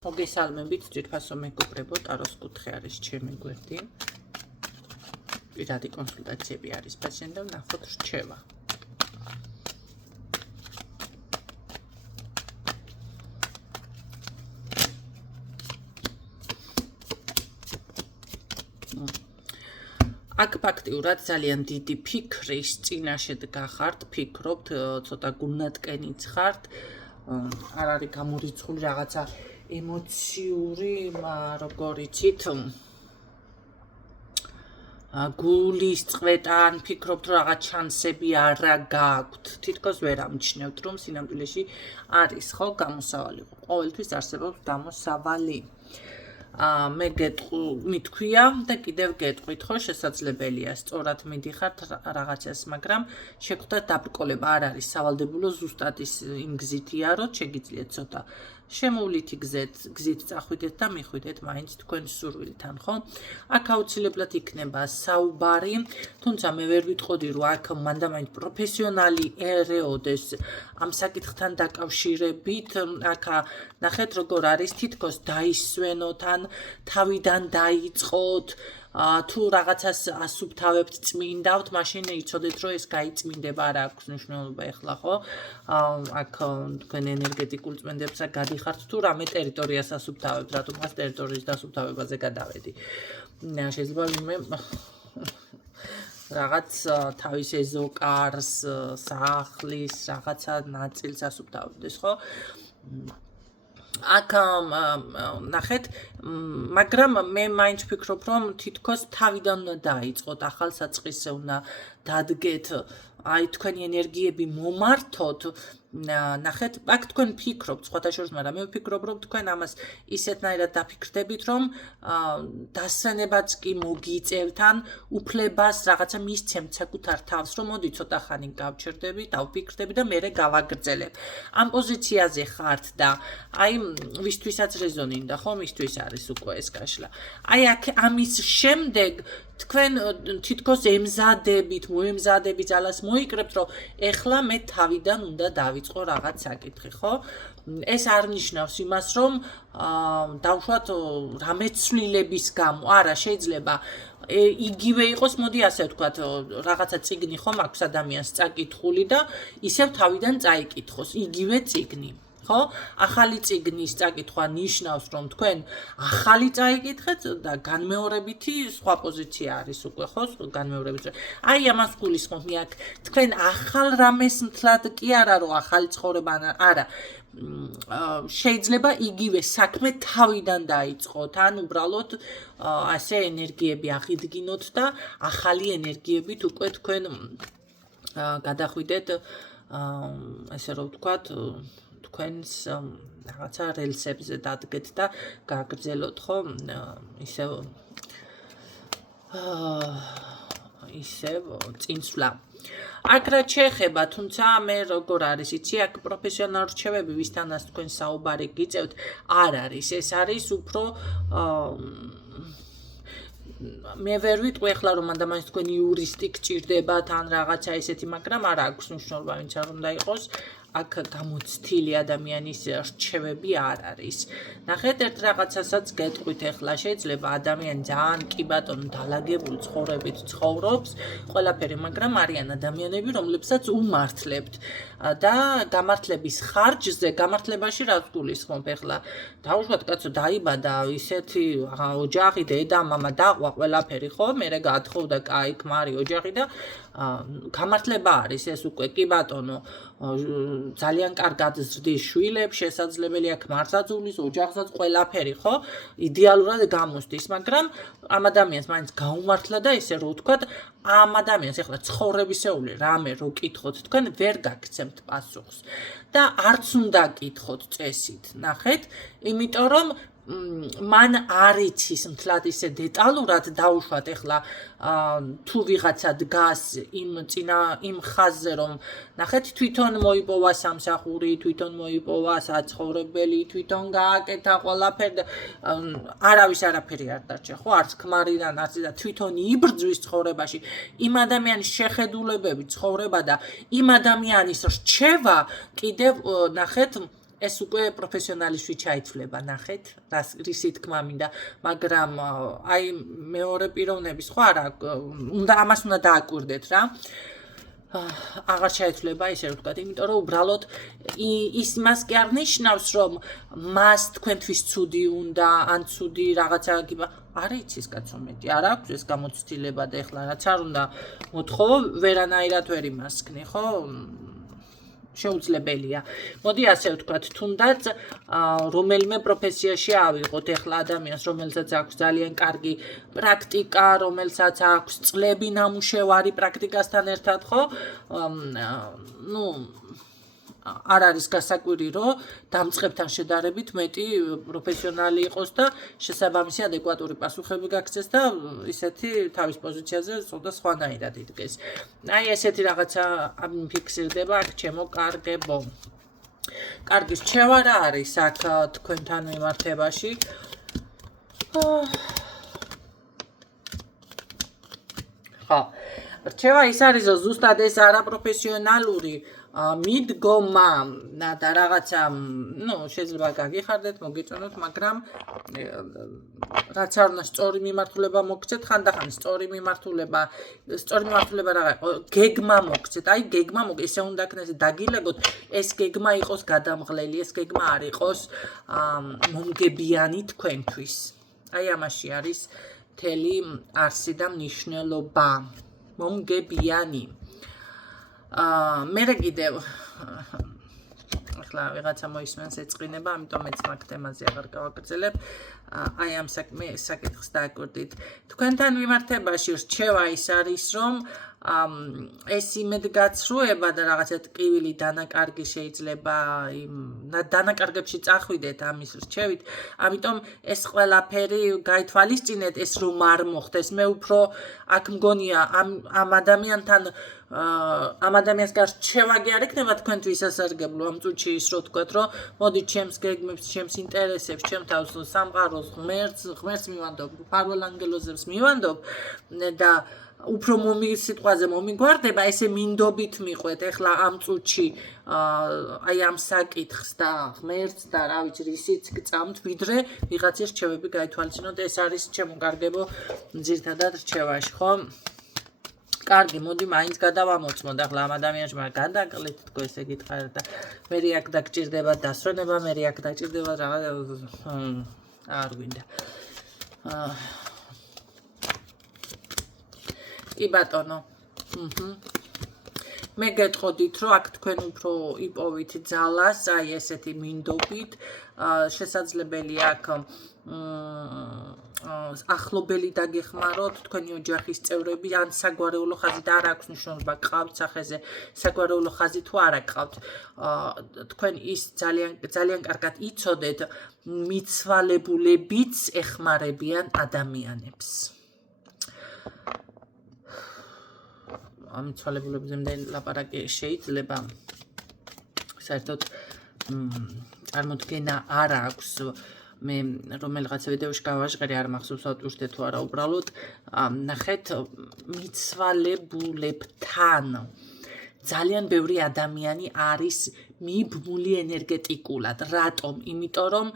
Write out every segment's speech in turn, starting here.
მოგესალმებით, ძვირფასო მეგობრებო, ტაროს კუთხე არის ჩემი გვერდი. პირადი კონსულტაციები არის პაციენტთან, ნახოთ რჩევა. აქ ფაქტიურად ძალიან დიდი ფიქრის წინაშე გახართ, ფიქრობთ, ცოტა გულნატკენიც ხართ, არ არის გამორიცხული რაღაცა ემოციური, როგორ იცით, გულის წვეტან ფიქრობთ, რომ რაღაც შანსები არა გააქვთ. თითქოს ვერ ამჩნევთ, რომ სინამდვილეში არის ხო გამოსავალი. ყოველთვის არსებობს გამოსავალი. მე მითქვია და კიდევ გეტყვით, ხო, შესაძლებელია სწორად მიდიხართ რაღაცას, მაგრამ შეგვხვდათ დაბრკოლება არ არის სავალდებულო, ზუსტად ის იმ გზითია, რომ შეგიძლიათ ცოტა შემოვლითი გზით წახვიდეთ და მიხვიდეთ მაინც თქვენ სურვილთან, ხო? აქ აუცილებლად იქნება საუბარი, თუმცა მე ვერ ვიტყოდი, რომ აქ მანდამაინც პროფესიონალი ერეოდეს ამ საკითხთან დაკავშირებით, აქ ნახეთ როგორ არის, თითქოს დაისვენოთ ან თავიდან დაიწყოთ, თუ რაღაცას ასუფთავებთ, წმინდავთ, მაშინ იცოდეთ, რომ ეს გაიწმინდება, არ აქვს მნიშვნელობა ახლა, ხო? აქ თქვენ ენერგეტიკულ წმენდებსა გადიხართ, თუ რამე ტერიტორიას ასუფთავებთ, რატომ მას ტერიტორიის დასუფთავებაზე გადავედი. შეიძლება ვინმე რაღაც თავის ეზოკარს, სახლის, რაღაცა ნაწილს ასუფთავებდეს, ხო? აქ ნახეთ, მაგრამ მე მაინც ვფიქრობ, რომ თითქოს თავიდან უნდა დაიწყოთ, ახალსაწყისზე უნდა დადგეთ, აი თქვენი ენერგიები მომართოთ, ნახეთ, აქ თქვენ ფიქრობთ, სხვათა შორის, მაგრამ მე ვფიქრობ, რომ თქვენ ამას ისეთნაირად დაფიქრდებით, რომ დასვენებაც კი მოგიწევთ, ან უფლებას რაღაცა მისცემთ საკუთარ თავს, რომ მოდი ცოტა ხანი გავჩერდები, დავფიქრდები და მერე გავაგრძელებ. ამ პოზიციაზე ხართ და აი ვისთვისაც რეზონინდა, ხო, მისთვის არის უკვე ეს კაშლა. აი აქ ამის შემდეგ თქვენ თითქოს მოემზადებით, ძალას მოიკრებთ, რომ ეხლა მე თავიდან უნდა დავიწყო რაღაც საკითხი, ხო? ეს არ ნიშნავს იმას, რომ დავშვათ რამე ცვლილების გამო, არა, შეიძლება იგივე იყოს, მოდი ასე ვთქვათ, რაღაცა წიგნი ხომ აქვს ადამიანს წაკითხული და ისევ თავიდან წაიკითხოს, იგივე წიგნი. ხო? ახალი წიგნის წაკითხვა ნიშნავს, რომ თქვენ ახალი წაიკითხეთ და განმეორებითი სხვა პოზიცია არის უკვე, ხო? განმეორებით. აი ამას გულისხმობ მე აქ თქვენ ახალ რამეს მთლად კი არა, რომ ახალი ცხოვრება არა. შეიძლება იგივე საქმე თავიდან დაიწყოთ, ან უბრალოდ ასე ენერგიები აღიდგინოთ და ახალი ენერგიებით უკვე თქვენ გადახვიდეთ, ასე რომ ვთქვათ, თქვენს რაღაცა რელსებზე დადგეთ და გააგრძელოთ, ხო? ისევ წინსვლა. აქ რაც შეეხება, თუმცა მე როგორ არის, იცი, აქ პროფესიონალური რჩევები, ვისთანაც თქვენ საუბარი გიწევთ, არ არის. ეს არის უფრო მე ვერ ვიტყვი ახლა, რომ მანდამაინც თქვენ იურისტი გჭირდებათ ან რაღაცა ესეთი, მაგრამ არ აქვს მნიშვნელობა, ვინც არ უნდა იყოს. აქ გამოცდილი ადამიანის რჩევები არ არის. ნახეთ, ერთ რაღაცასაც გეტყვით ახლა, შეიძლება ადამიანი ძალიან კი ბატონო დალაგებული ცხოვრებით ცხოვრობს, ყველაფერი, მაგრამ არიან ადამიანები, რომლებსაც უმართლებთ და გამართლების ხარჯზე, გამართლებაში რაც გულისხმობ ახლა, დაუშვათ კაცო დაიბადა ისეთი ოჯახი, დედა, მამა დაყვა ყველაფერი, ხო? მერე გაათხოვდა კაი ქმარი ოჯახი და გამართლება არის ეს უკვე კი ბატონო ძალიან კარგად ზრდის შვილებს, შესაძლებელია ქმარსაც უვლის, ოჯახსაც ყველაფერი, ხო? იდეალურად გამოსდის, მაგრამ ამ ადამიანს მაინც გაუმართლა და ესე რომ ვთქვათ, ამ ადამიანს ახლა ცხოვრებისეული რამე რო კითხოთ, თქვენ ვერ გაგცემთ პასუხს და არც უნდა კითხოთ წესით, ნახეთ, იმიტომ რომ მან არ იცის მთლად ისე დეტალურად დაუშვათ ახლა თუ ვიღაცა დგას იმ ხაზზე, რომ ნახეთ, თვითონ მოიპოვა სამსახური, თვითონ მოიპოვა საცხოვრებელი, თვითონ გააკეთა ყველაფერი და არავის არაფერი არ დარჩა, ხო? არც ქმარიდან, არც და თვითონ იბრძვის ცხოვრებაში. იმ ადამიანის შეხედულებები ცხოვრება და იმ ადამიანის რჩევა კიდევ ნახეთ ეს უკვე პროფესიონალისტი ჩაითვლება, ნახეთ, რისი თქმა მინდა, მაგრამ აი მეორე პიროვნების ხო არა, ამას უნდა დააკვირდეთ რა. აღარ ჩაითვლება ისე რომ ვთქვათ, იმიტომ რომ უბრალოდ ის იმას კი არ ნიშნავს, რომ მას თქვენთვის ცუდი უნდა, ან ცუდი რაღაცა არ იცის კაცო მეტი, არ აქვს ეს გამოცდილება და ეხლა რაც არ უნდა მოთხოვო, ვერანაირად ვერ იმასქნი, ხო? შეუძლებელია. მოდი ასე ვთქვათ, თუნდაც რომელიმე პროფესიაში ავიღოთ ეხლა ადამიანს, რომელსაც აქვს ძალიან კარგი პრაქტიკა, რომელსაც აქვს წლები ნამუშევარი პრაქტიკასთან ერთად, ხო? არ არის გასაკვირი, რომ დამწყებთან შედარებით მეტი პროფესიონალი იყოს და შესაბამისი ადეკვატური პასუხები გაქცეს და ისეთი თავის პოზიციაზე ცოტა სხვანაირად იდგეს. აი ესეთი რაღაცა ფიქსირდება აქ ჩემო კარგებო. კარგი რჩევა რა არის აქ თქვენთან მიმართებაში? ხო, რჩევა ის არის, რომ ზუსტად ეს არაპროფესიონალური მიდგომა და რაღაცა, შეიძლება გაგიხარდეთ, მოგეწონოთ, მაგრამ რაც არ უნდა სწორი მიმართულება მოგცეთ, ხანდახან სწორი მიმართულება რა, გეგმა მოგცეთ, აი გეგმა ესე უნდა ქნეს დაგილეგოთ, ეს გეგმა იყოს გადამღლელი, ეს გეგმა არ იყოს მომგებიანი თქვენთვის. აი ამაში არის მთელი არსი და მნიშვნელობა. მომგებიანი. მერე კიდევ ახლა ვიღაცა მოისმენს ეწყინება, ამიტომ მეც მაგ თემაზე აღარ გავაგრძელებ. აი ამ საკითხს დააკვირდით. თქვენთან მიმართებაში რჩევა ის არის, რომ ეს იმედგაცრუება და რაღაცა ტკივილი დანაკარგი შეიძლება დანაკარგებში წახვიდეთ ამის რჩევით, ამიტომ ეს ყველაფერი გაითვალისწინეთ, ეს რომ არ მოხდეს. მე უფრო აქ მგონია ამ ადამიანთან ამ ადამიანს გარს რჩევა კი არ ექნება თქვენთვის სასარგებლო ამ წუთში ის რო თქვათ, რომ მოდი ჩემს გეგმებს, ჩემს ინტერესებს, ჩემ თავს სამყაროს ღმერთს მივანდობ, ფარველ ანგელოზებს მივანდობ და უფრო სიტყვაზე მომიგვარდება, ესე მინდობით მიყვეთ ეხლა ამ წუთში აი ამ საკითხს და ღმერთს და რა ვიცი რისიც გწამთ, ვიდრე ვიღაცის რჩევები გაითვალისწინოთ. ეს არის ჩემო კარგებო ძირთადად რჩევაში, ხო? კარგი, მოდი მაინც გადავამოწმოთ ახლა ამ ადამიანს, მაგრამ გადაკლით თქო ესე გითხარით და მე აქ დაგჭირდება დასვენება, მე აქ დაგჭირდება რაღაც არ გვინდა. კი ბატონო. მე გეტყოდით, რომ აქ თქვენ უფრო იპოვით ძალას, აი ესეთი მინდობით, შესაძლებელია აქ ახლობელი დაგეხმაროთ, თქვენი ოჯახის წევრები, ან საგვარეულო ხაზი და არ აქვს მნიშვნელობა, გყავთ სახეზე საგვარეულო ხაზი თუ არა გყავთ. თქვენ ის ძალიან კარგად იცოდეთ, მიცვალებულებიც ეხმარებიან ადამიანებს. ამ მიცვალებულებზე ლაპარაკი შეიძლება საერთოდ წარმოდგენა არ აქვს. მე რომელიღაც ვიდეოში გავაჟღერე, არ მახსოვს ავტვირთე თუ არა, უბრალოდ ნახეთ მიცვალებულებთან ძალიან ბევრი ადამიანი არის მიბმული ენერგეტიკულად. რატომ? იმიტომ რომ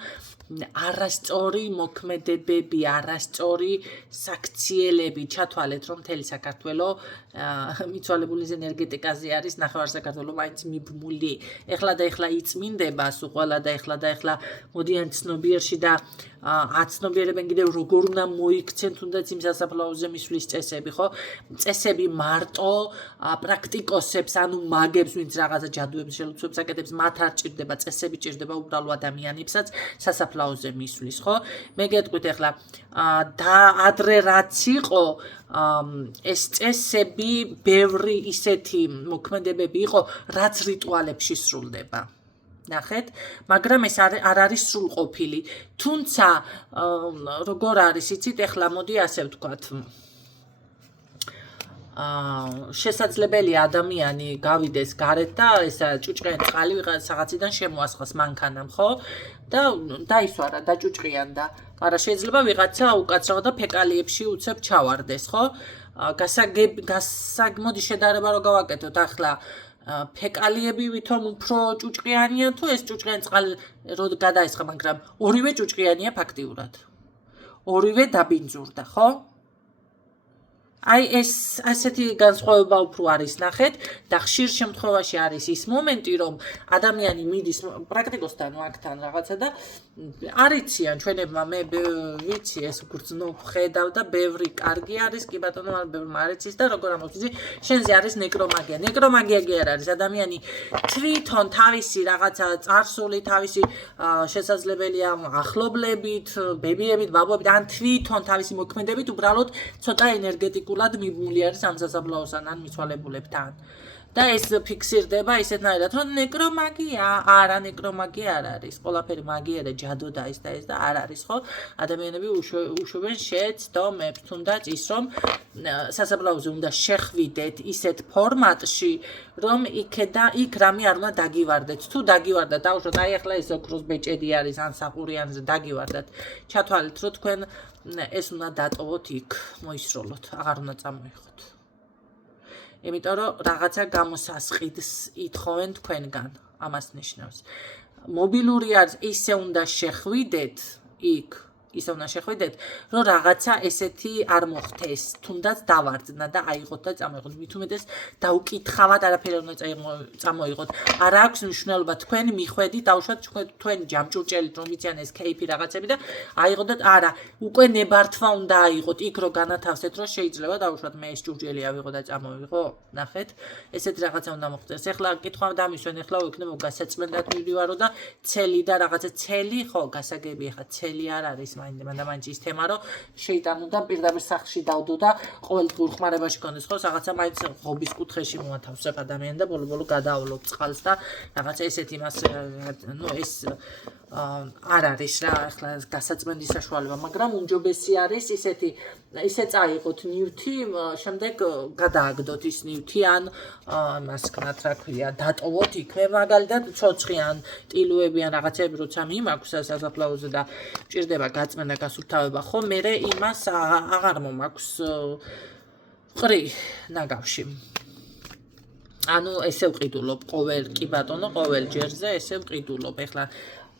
არასწორი მოქმედებები, არასწორი საქციელები ჩათვალეთ, რომ მთელი საქართველო მიცვალებულის ენერგეტიკაზე არის, ნახევარ საქართველო მაინც მიბმული. ეხლა იწმინდება სულ ყველა და ეხლა მოდიან ცნობიერში და აცნობიერებენ კიდევ როგორ უნდა მოიქცენ თუნდაც იმ სასაფლაოზე მისვლის წესები, ხო? წესები მარტო პრაქტიკოსებს, ანუ მაგებს, ვინც რაღაცა ჯადუებს, შელოცვებს აკეთებს, მათ არ ჭირდება წესები, ჭირდება უბრალო ადამიანებსაც სასაფლაოზე მისვლის, ხო? მე გეტყვით ეხლა და ადრე რაც იყო ეს წესები, ბევრი ისეთი მოქმედებები იყო, რაც რიტუალებში სრულდება. ნახეთ, მაგრამ ეს არ არის სრულყოფილი. თუმცა როგორ არის, იცით, ეხლა მოდი ასე ვთქვათ, შესაძლებელია ადამიანი გავიდეს გარეთ და ესა ჭუჭყიან წყალი რაღაციდან შემოასხას მანქანამ, ხო? და დაისვარა, დაჭუჭყიანდა. მაგრამ შეიძლება ვიღაცა უკაცრავ და ფეკალიებში უცებ ჩავარდეს, ხო? მოდი შედარება რო გავაკეთოთ ახლა ფეკალიები ვითომ უფრო ჭუჭყიანია თუ ეს ჭუჭყიანი წყალი რო გადაესხა, მაგრამ ორივე ჭუჭყიანია ფაქტიურად. ორივე დაბინძურდა, ხო? აი ეს ასეთი განსხვავება უფრო არის ნახეთ და ხშირ შემთხვევაში არის ის მომენტი, რომ ადამიანი მიდის პრაქტიკოსთან აქთან რაღაცა და არიციან ჩვენებმა მე ვიცი ეს გრძნობ ხედავ და ბევრი კარგი არის, კი ბატონო, მაგრამ ბევრი მარიცის და როგორ ამოვწი, შენზე არის ნეკრომაგია. ნეკრომაგია კი არ არის, ადამიანი თვითონ თავისი რაღაცა წარსული, თავისი შესაძლებელია ახლობლებით, ბებიებით, ბაბუებით, ან თვითონ თავისი მოქმედებით უბრალოდ ცოტა ენერგეტიკულად მიბმული არის ამ სასაბლაოსთან ან მიცვალებულებთან. და ეს ფიქსირდება ისეთნაირად, რომ ნეკრომაგია, არა ნეკრომაგია არ არის. ყველაფერი მაგია და ჯადო და ეს და არ არის, ხო? ადამიანები უშვებენ შეცდომებს, თუნდაც ის, რომ სასაბლაოზე უნდა შეხვიდეთ ისეთ ფორმატში, რომ იქ რამე არ უნდა დაგივარდეთ. თუ დაგივარდათ, დაუშვათ, აი ახლა ეს ოქროს ბეჭედი არის ან საყური ან დაგივარდათ. ჩათვალეთ, რომ თქვენ ეს უნდა დატოვოთ იქ, მოისროლოთ, აღარ უნდა წამოიღოთ. იმიტომ რომ რაღაცა გამოსასყიდს ითხოვენ თქვენგან, ამას ნიშნავს. მობილური არის ისე უნდა შეხვიდეთ იქ, რომ რაღაცა ესეთი არ მოხდეს, თუნდაც დავარდნა და აიღოთ და წამოიღოთ. მით უმეტეს დაუკითხავად არაფერი უნდა წამოიღოთ. არ აქვს მნიშვნელობა თქვენი მიხვედი, დაუშვათ თქვენი ჯამჭურჭელით, რომ ვიციან ეს кейფი რაღაცები და აიღოთ და არა, უკვე ნებართვა უნდა აიღოთ იქ რო განათავსეთ, რომ შეიძლება დაუშვათ მე ეს ჭურჭელი ავიღო და წამოვიღო. ნახეთ, ესეთი რაღაცა უნდა მოხდეს. ეხლა კითხვა დამისვენ, ეხლა ვიქნებ გასაწმენდად მივდივარო და ცელი და რაღაცა ცელი, ხო, გასაგები ახლა ცელი არ არის მანდ-მანდ ის თემა, რომ შეიტანო და პირდაპირ სახლში დავდო და ყოველდღიურ ხმარებაში კონდეს, ხო, რაღაცა მაინც ღობის კუთხეში მოათავსებ ადამიანი და ბოლო-ბოლო გადაავლობ წყალს და რაღაცა ესეთი მას, ეს არ არის რა, ახლა გასაწმენდის საშუალება, მაგრამ უმჯობესი არის ისე წაიღოთ ნივთი, შემდეგ გადააგდოთ ის ნივთი ან მას ქნათ რა ქვია, დატოვოთ იქ. მე მაგალითად ცოცხი ან ტილუები ან რაღაცები როცა მიმაქვს სასაფლაოზე და მჭირდება გაწმენდა გასუფთავება, ხო, მე იმას აღარ მომაქვს ყრი ნაგავში. ანუ ესე ვყიდულობ ყოველ, კი ბატონო, ყოველ ჯერზე ესე ვყიდულობ. ეხლა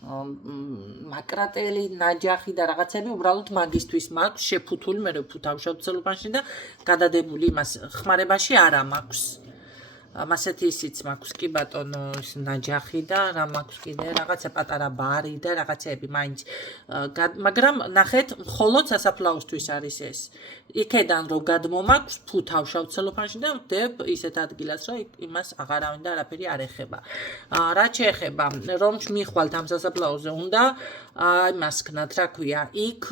მაკრატელი, ნაჯახი და რაღაცები უბრალოდ მაგისთვის მაქვს შეფუთული, მე ვფუთავ შევცელობაში და გადადებული იმას ხმარებაში არა მაქვს. ასეთი ისიც მაქვს, კი ბატონო, ნაჯახი და რა მაქვს კიდე, რაღაცა პატარა ბარი და რაღაცები მაინც. მაგრამ ნახეთ, მხოლოდ სასაფლაოსთვის არის ეს. იქედან რო გადმომაქვს, ფუთავ შავცელოფანში და ვდებ ისეთ ადგილას, რომ იმას აღარავინ და არაფერი არ ეხება. რაც შეეხება, რომ მიხვალთ ამ სასაფლაოზე, უნდა იმას ქნათ, რა ქვია, იქ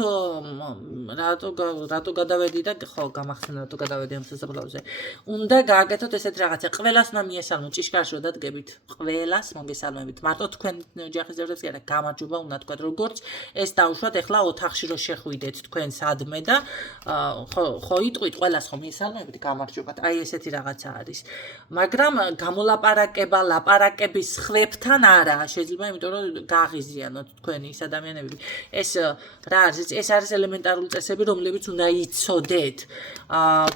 რატო გადავედი და ხო, გამახსენდა რატო გადავედი ამ სასაფლაოზე. უნდა გააკეთოთ ესეთ რაღაცა. ყველას უნდა მიესალმოთ, ჭიშკარში რო დადგებით, ყველას მოგესალმებით. მარტო თქვენ ჯახის ძევრებს კი არა, გამარჯობა უნდა თქვათ, როგორც ეს დაუშვათ, ეხლა ოთახში რო შეხვიდეთ თქვენ სადმე და ხო იტყვით, ყველას ხომ მიესალმებით, გამარჯობათ. აი ესეთი რაღაცა არის. მაგრამ გამოლაპარაკება, ლაპარაკების ხვებთან არა, შეიძლება, იმიტომ რომ გააღიზიანოთ თქვენი ის ადამიანები. ეს რა არის? ეს არის ელემენტარული წესები, რომლებიც უნდა იცოდეთ.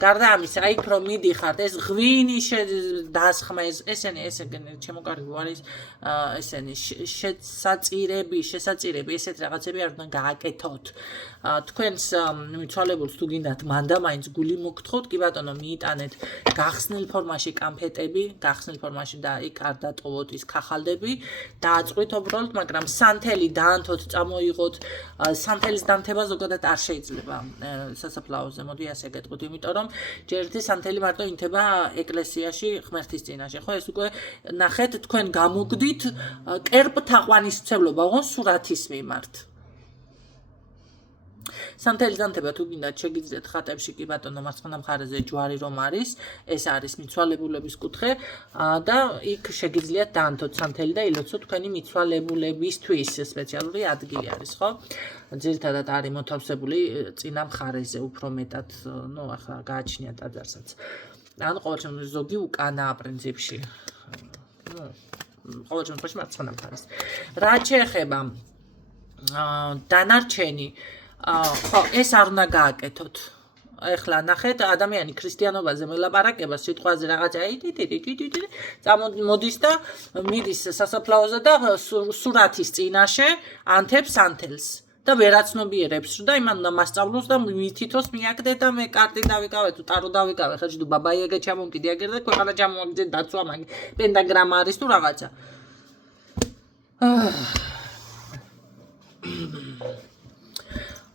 გარდა ამისა, აი რომ მიდიხართ, ეს ღვინი დასხმა ესენი ჩემოკარგო არის ესენი შესაწირები ესეთ რაღაცები არ უნდა გააკეთოთ. თქვენს მიცვალებულს თუ გინდათ მანდა მაინც გული მოგთხოვთ, კი ბატონო, მიიტანეთ გახსნილ ფორმაში კამფეტები, გახსნილ ფორმაში და იქ არ დატოვოთ ის ქახალდები, დააწყვით უბრალოდ, მაგრამ სანთელი დაანთოთ, წამოიღოთ. სანთელის დამთება ზოგადად არ შეიძლება სასაფლაოზე, მოდი ასე გეტყვით, იმიტომ რომ ჯერ ერთი სანთელი მარტო ინთება ეკლესიაში ღმერთის წინაშე, ხო, ეს უკვე ნახეთ, თქვენ გამოგდით კერპთაყვანისმცემლობა, ოღონ სურათის მიმართ. სანთელის დამთება თუ გინდათ შეგიძლიათ ხატებში, კი ბატონო, მარცხენა მხარეზე ჯვარი რომ არის, ეს არის მიცვალებულების კუთხე და იქ შეგიძლიათ დაანთოთ სანთელი და ილოცოთ თქვენი მიცვალებულებისთვის სპეციალური ადგილი არის, ხო? ძირითადად არის მოთავსებული წინა მხარეზე უფრო მეტად, ახლა გააჩნია ტაძარსაც. ან ყოველ შემთხვევაში ზოგი უკანაა პრინციპში. ყოველ შემთხვევაში მარცხენა მხარეს. რაც შეეხება დანარჩენი, ხო, ეს არ უნდა გააკეთოთ. ეხლა ნახეთ ადამიანი ქრისტიანობაზე მელაპარაკება სიტყვაზე რაღაცა მოდის და მიდის სასაფლაოზე და სურათის წინაშე ანთებს ანთელს და ვერაცნობიერებს და იმან უნდა მასწავლოს და მითითოს მიაკდე და მე კარტი დავიკავე თუ ტარო დავიკავე ხეჭი თუ ბაბაიაგე ჩამომკიდე აგერ და ქვეყანა ჩამოაგდე დაცვა მაგი პენტაგრამა არის თუ რაღაცა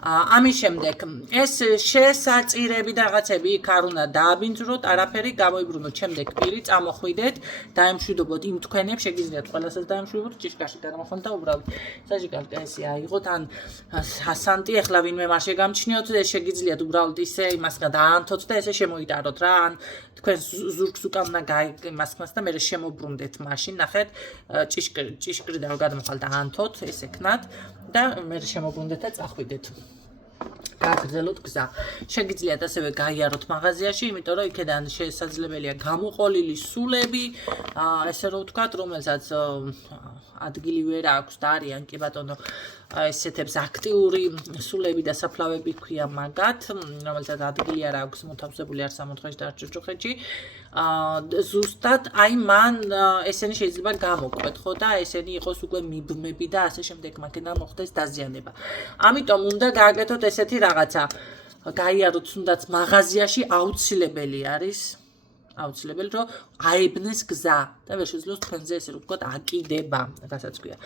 ამის შემდეგ ეს შესაწირები და რაღაცები იქ არ უნდა დააბინძუროთ, არაფერი გამოიბრუნოთ, შემდეგ პირი წამოხვიდეთ, დაემშვიდობოთ იმ თქვენებს, შეგიძლიათ ყველასაც დაემშვიდობოთ, ჭიშკარში გადამოხვდეთ და უბრალოდ საჭიკარკესი აიღოთ, ან სასანტი, ახლა ვინმე არ შეგამჩნიოთ, შეგიძლიათ უბრალოდ ისე იმას დაანთოთ და ესე შემოიტაროთ რა, ან თქვენ ზურგს უკან უნდა იმას და მე შემოbrunდეთ მაშინ, ნახეთ, ჭიშკრიდან გადამოხვალ და ანთოთ, ესე ქნათ და მე შემოbrunდეთ და წახვიდეთ. გაგრძელოთ გზა. შეგიძლიათ ასევე გაიაროთ მაღაზიაში, იმიტომ რომ იქედან შესაძლებელია გამოყოლილი სულები, ესე რომ ვთქვათ, რომელსაც ადგილი ვერ აქვს და არიან კი ბატონო ესეთებს აქტიური სულები და საფლავები ქვია მაგათ, რომელსაც ადგილი არ აქვს მოთავსებული არ სამოთხეში და არ ჭურჭუხეთში. ზუსტად აი მან ესენი შეიძლება გამოყვეთ ხო და ესენი იყოს უკვე მიბმები და ასე შემდეგ მაგედან მოხდეს დაზიანება. ამიტომ უნდა გააკეთოთ ესეთი რაღაცა. გაიაროთ თუნდაც მაღაზიაში აუცილებელი არის აუცილებელი რომ აებნეს გზა და ვერ შეძლოს თქვენზე ესე რომ ვთქვათ აკიდება, რასაც ქვია.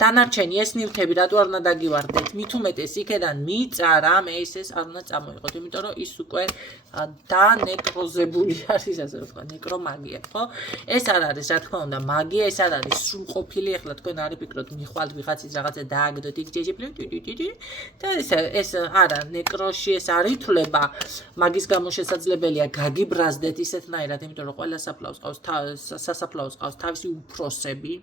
დანარჩენი ეს ნივთები რატო არ უნდა დაგივარდეთ? მით უმეტეს იქედან მიწარა, მე ეს არ უნდა წამოიღოთ, იმიტომ რომ ის უკვე დანეკროზებული არის, ასე რომ ვთქვათ, ნეკრომაგია, ხო? ეს არ არის, რა თქმა უნდა, მაგია, ეს არ არის სრულყოფილი, ახლა თქვენ არ იფიქროთ, მიხვალთ ვიღაცის რაღაცა დააგდოთ იქ ჯეჯეპლი და ეს არა, ნეკროში ეს არ ითვლება, მაგის გამო შესაძლებელია გაგიბრაზდეთ ისეთნაირად, იმიტომ რომ ყველა სასაფლაოს ყავს თავისი უფროსები,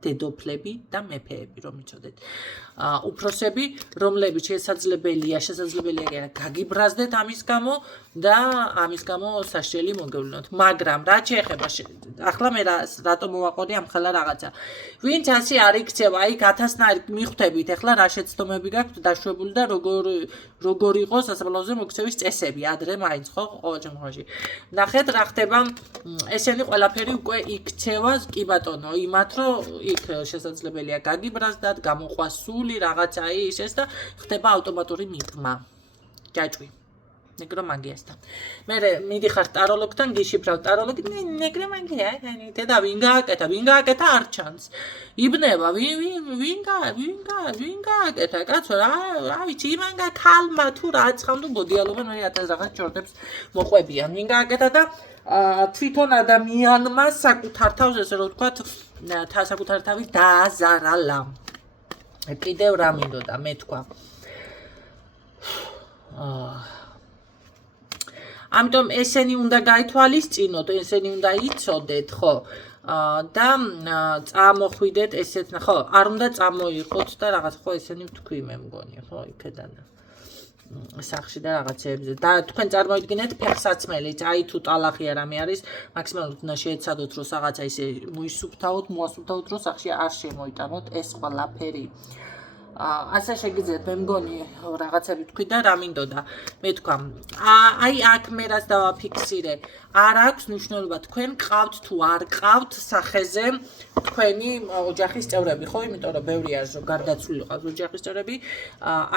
დედოფლები და მეფეები, რომ იცოდეთ. უფროსები, რომლებიც შესაძლებელია გაგიბრაზდეთ ამის გამო და ამის გამო საშელი მოგევლინოთ. მაგრამ რა შეეხება ახლა მე რატომ მოვაყოლე ამ ხალა რაღაცა. ვინც ასე არ იქცევა, იქ 1000-ნაირ მიხვდებით, ახლა რა შეცდომები გაქვთ დაშვებული და როგორ იყოს სასაფლაოზე მოქცევის წესები, ადრე მაინც ხო ყოველ შემთხვევაში. ნახეთ რა ხდება, ესენი ყველაფერი უკვე იქცევა, კი ბატონო, იმათ რომ იქ შესაძლებელია გაგიბრაზდათ, გამოყვა სული რაღაცა ის და ხდება ავტომატური მიბმა. ჯაჭვი. ნეკრომაგიასთან. მე მიდიხარ ტაროლოგთან, გიშიფრავ ტაროლოგი, ნეკრომაგია, და ვინ გააკეთა არ ჩანს. იბნება, ვინ გააკეთა, კაცო, რა ვიცი, იმან გაქალმა თუ რა აწყამ თუ ბოდიალობენ, მე 1000 რაღაც ჯორდებს მოყვებიან. ვინ გააკეთა და თვითონ ადამიანმა საკუთარ თავს ესე რომ ვთქვათ, საკუთარ თავი დააზარალა. კიდევ რა მინდოდა მე თქვა. ამიტომ ესენი უნდა გაითვალისწინოთ, ესენი უნდა იცოდეთ, ხო? და წამოხვიდეთ ესეთ, ხო, არ უნდა წამოიღოთ და რაღაც ხო ესენი ვთქვი მე მგონი, ხო, იქედან. სახში და რაღაცეებზე. და თქვენ წარმოიდგინეთ ფეხსაცმელი, აი თუ ტალახი არ ამე არის, მაქსიმალურად უნდა შეეცადოთ, რომ რაღაცა ისე მოასუფთავოთ, რომ სახში არ შემოიტანოთ ეს ყველაფერი. ასე შეგიძლიათ მე მგონი რაღაცები თქვი და რა მინდოდა მე თქვა აი აქ მე რაც დავაფიქსირე არ აქვს მნიშვნელობა თქვენ ყავთ თუ არ ყავთ სახეზე თქვენი ოჯახის წევრები ხო იმიტომ რომ ბევრი არის რომ გარდაცვლილი ყავს ოჯახის წევრები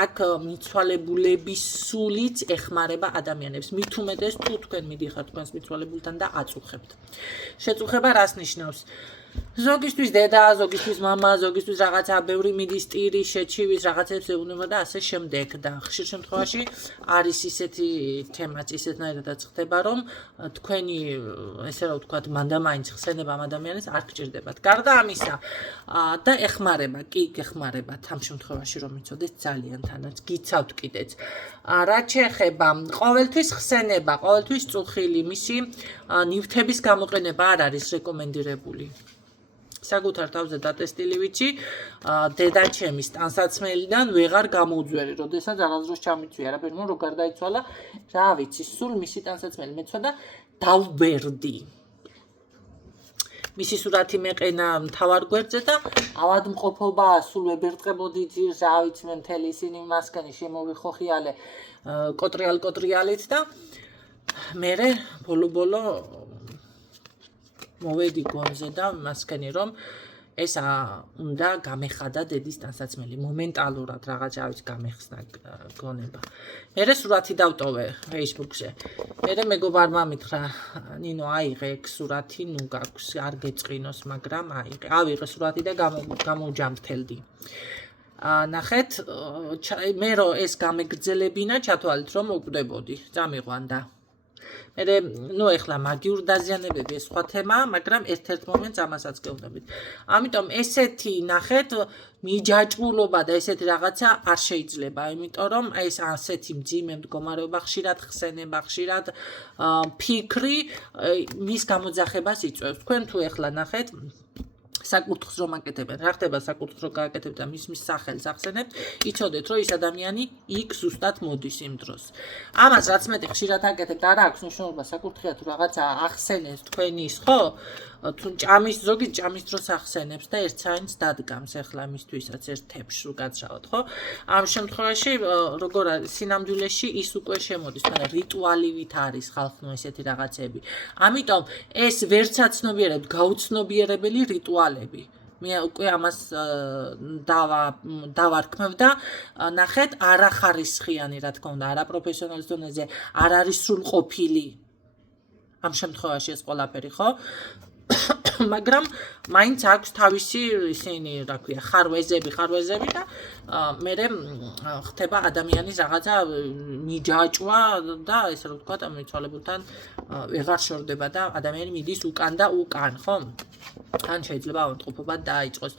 აქ მიცვალებულების სულიც ეხმარება ადამიანებს მით უმეტეს თუ თქვენ მიდიხართ თქვენს მიცვალებულთან და აწუხებთ შეწუხება რას ნიშნავს ზოგისთვის დედა, ზოგისთვის მამა, ზოგისთვის რაღაცა ბევრი მიდის ტირი, შეჩივის რაღაცებს ეუბნება და ასე შემდეგ და ხშირ შემთხვევაში არის ისეთი თემაც ისეთნაირადაც ხდება რომ თქვენი ესე რა ვთქვათ მანდამაინც ხსენებამ ადამიანებს არ გჭირდებათ. გარდა ამისა და ეხმარება, კი ეხმარებათ ამ შემთხვევაში რომ იცოდეთ ძალიან თანაც გიცავთ კიდეც. რაც შეეხება ყოველთვის ხსენება, ყოველთვის წუხილი, მისი ნივთების გამოყენება არ არის რეკომენდირებული. საკუთარ თავზე დატესტილი ვიცი დედაჩემის ტანსაცმელიდან ვეღარ გამოვძვერი, როდესაც არასდროს ჩამიცვი, არაფერი რომ გარდაიცვალა, რა ვიცი, სულ მისი ტანსაცმელი მეცვა და დავბერდი. მისი სურათი მეყენა მთავარ გვერდზე და ავადმყოფობა სულ ვებერტყებოდი ძირს, რა ვიცი მე მთელი ისინი მასკანი შემოვიხოხიალე კოტრიალით და მერე ბოლო მოვედი გონზე და მასკანი რომ ეს უნდა გამეხადა დედის ტანსაცმელი მომენტალურად რაღაც ავიც გამეხსნა გონება. მერე სურათი დავტოვე Facebook-ზე. მერე მეგობარმა მითხრა, ნინო აიღე ეგ სურათი, ნუ გაქვს, არ გეწყინოს, მაგრამ აიღე. ავიღე სურათი და გამოვჯამრთელდი. ნახეთ, მე რო ეს გამეგრძელებინა ჩათვალეთ რომ მოვკვდებოდი, წამიყვანდა. მერე ნუ ეხლა მაგიურ დაზიანებები ეს სხვა თემაა, მაგრამ ერთ-ერთ მომენტს ამასაც გეუბნებით. ამიტომ ესეთი ნახეთ მიჯაჭვულობა და ესეთი რაღაცა არ შეიძლება, იმიტომ რომ ეს ასეთი მძიმე მდგომარეობა ხშირად ხსენება, ხშირად ფიქრი მის გამოძახებას იწვევს. თქვენ თუ ეხლა ნახეთ საკურთხს რომ აკეთებენ, რა ხდება საკურთხს რომ გააკეთებთ და მის სახელს ახსენებთ, იცოდეთ რომ ის ადამიანი იქ ზუსტად მოდის იმ დროს. ამას რაც მეტი ხშირად აკეთებთ, არა აქვს მნიშვნელობა საკურთხია თუ რაღაცა ახსენებს თქვენის, ხო? თუ ზოგი ჭამის დროს ახსენებს და ერთ საინც დადგამს ახლა მისთვისაც ერთ თეფშს რო გაძრავოთ, ხო? ამ შემთხვევაში როგორ არის სინამდვილეში ის უკვე შემოდის, მაგრამ რიტუალივით არის ხალხნო ესეთი რაღაცები. ამიტომ ეს ვერც აცნობიერებთ გაუცნობიერებელი რიტუალები. მე უკვე ამას დავარქმევ და ნახეთ არახარისხიანი რა თქმა უნდა, არაპროფესიონალის დონეზე არ არის სრულყოფილი ამ შემთხვევაში ეს ყველაფერი, ხო? მაგრამ მაინც აქვს თავისი ისინი, რა ქვია, ხარვეზები და მერე ხდება ადამიანის რაღაცა მიჯაჭვა და ესე რომ ვთქვა, მიცვალებულთან ვეღარ შორდება და ადამიანი მიდის უკან და უკან, ხო? ან შეიძლება ავადმყოფობა დაიწყოს.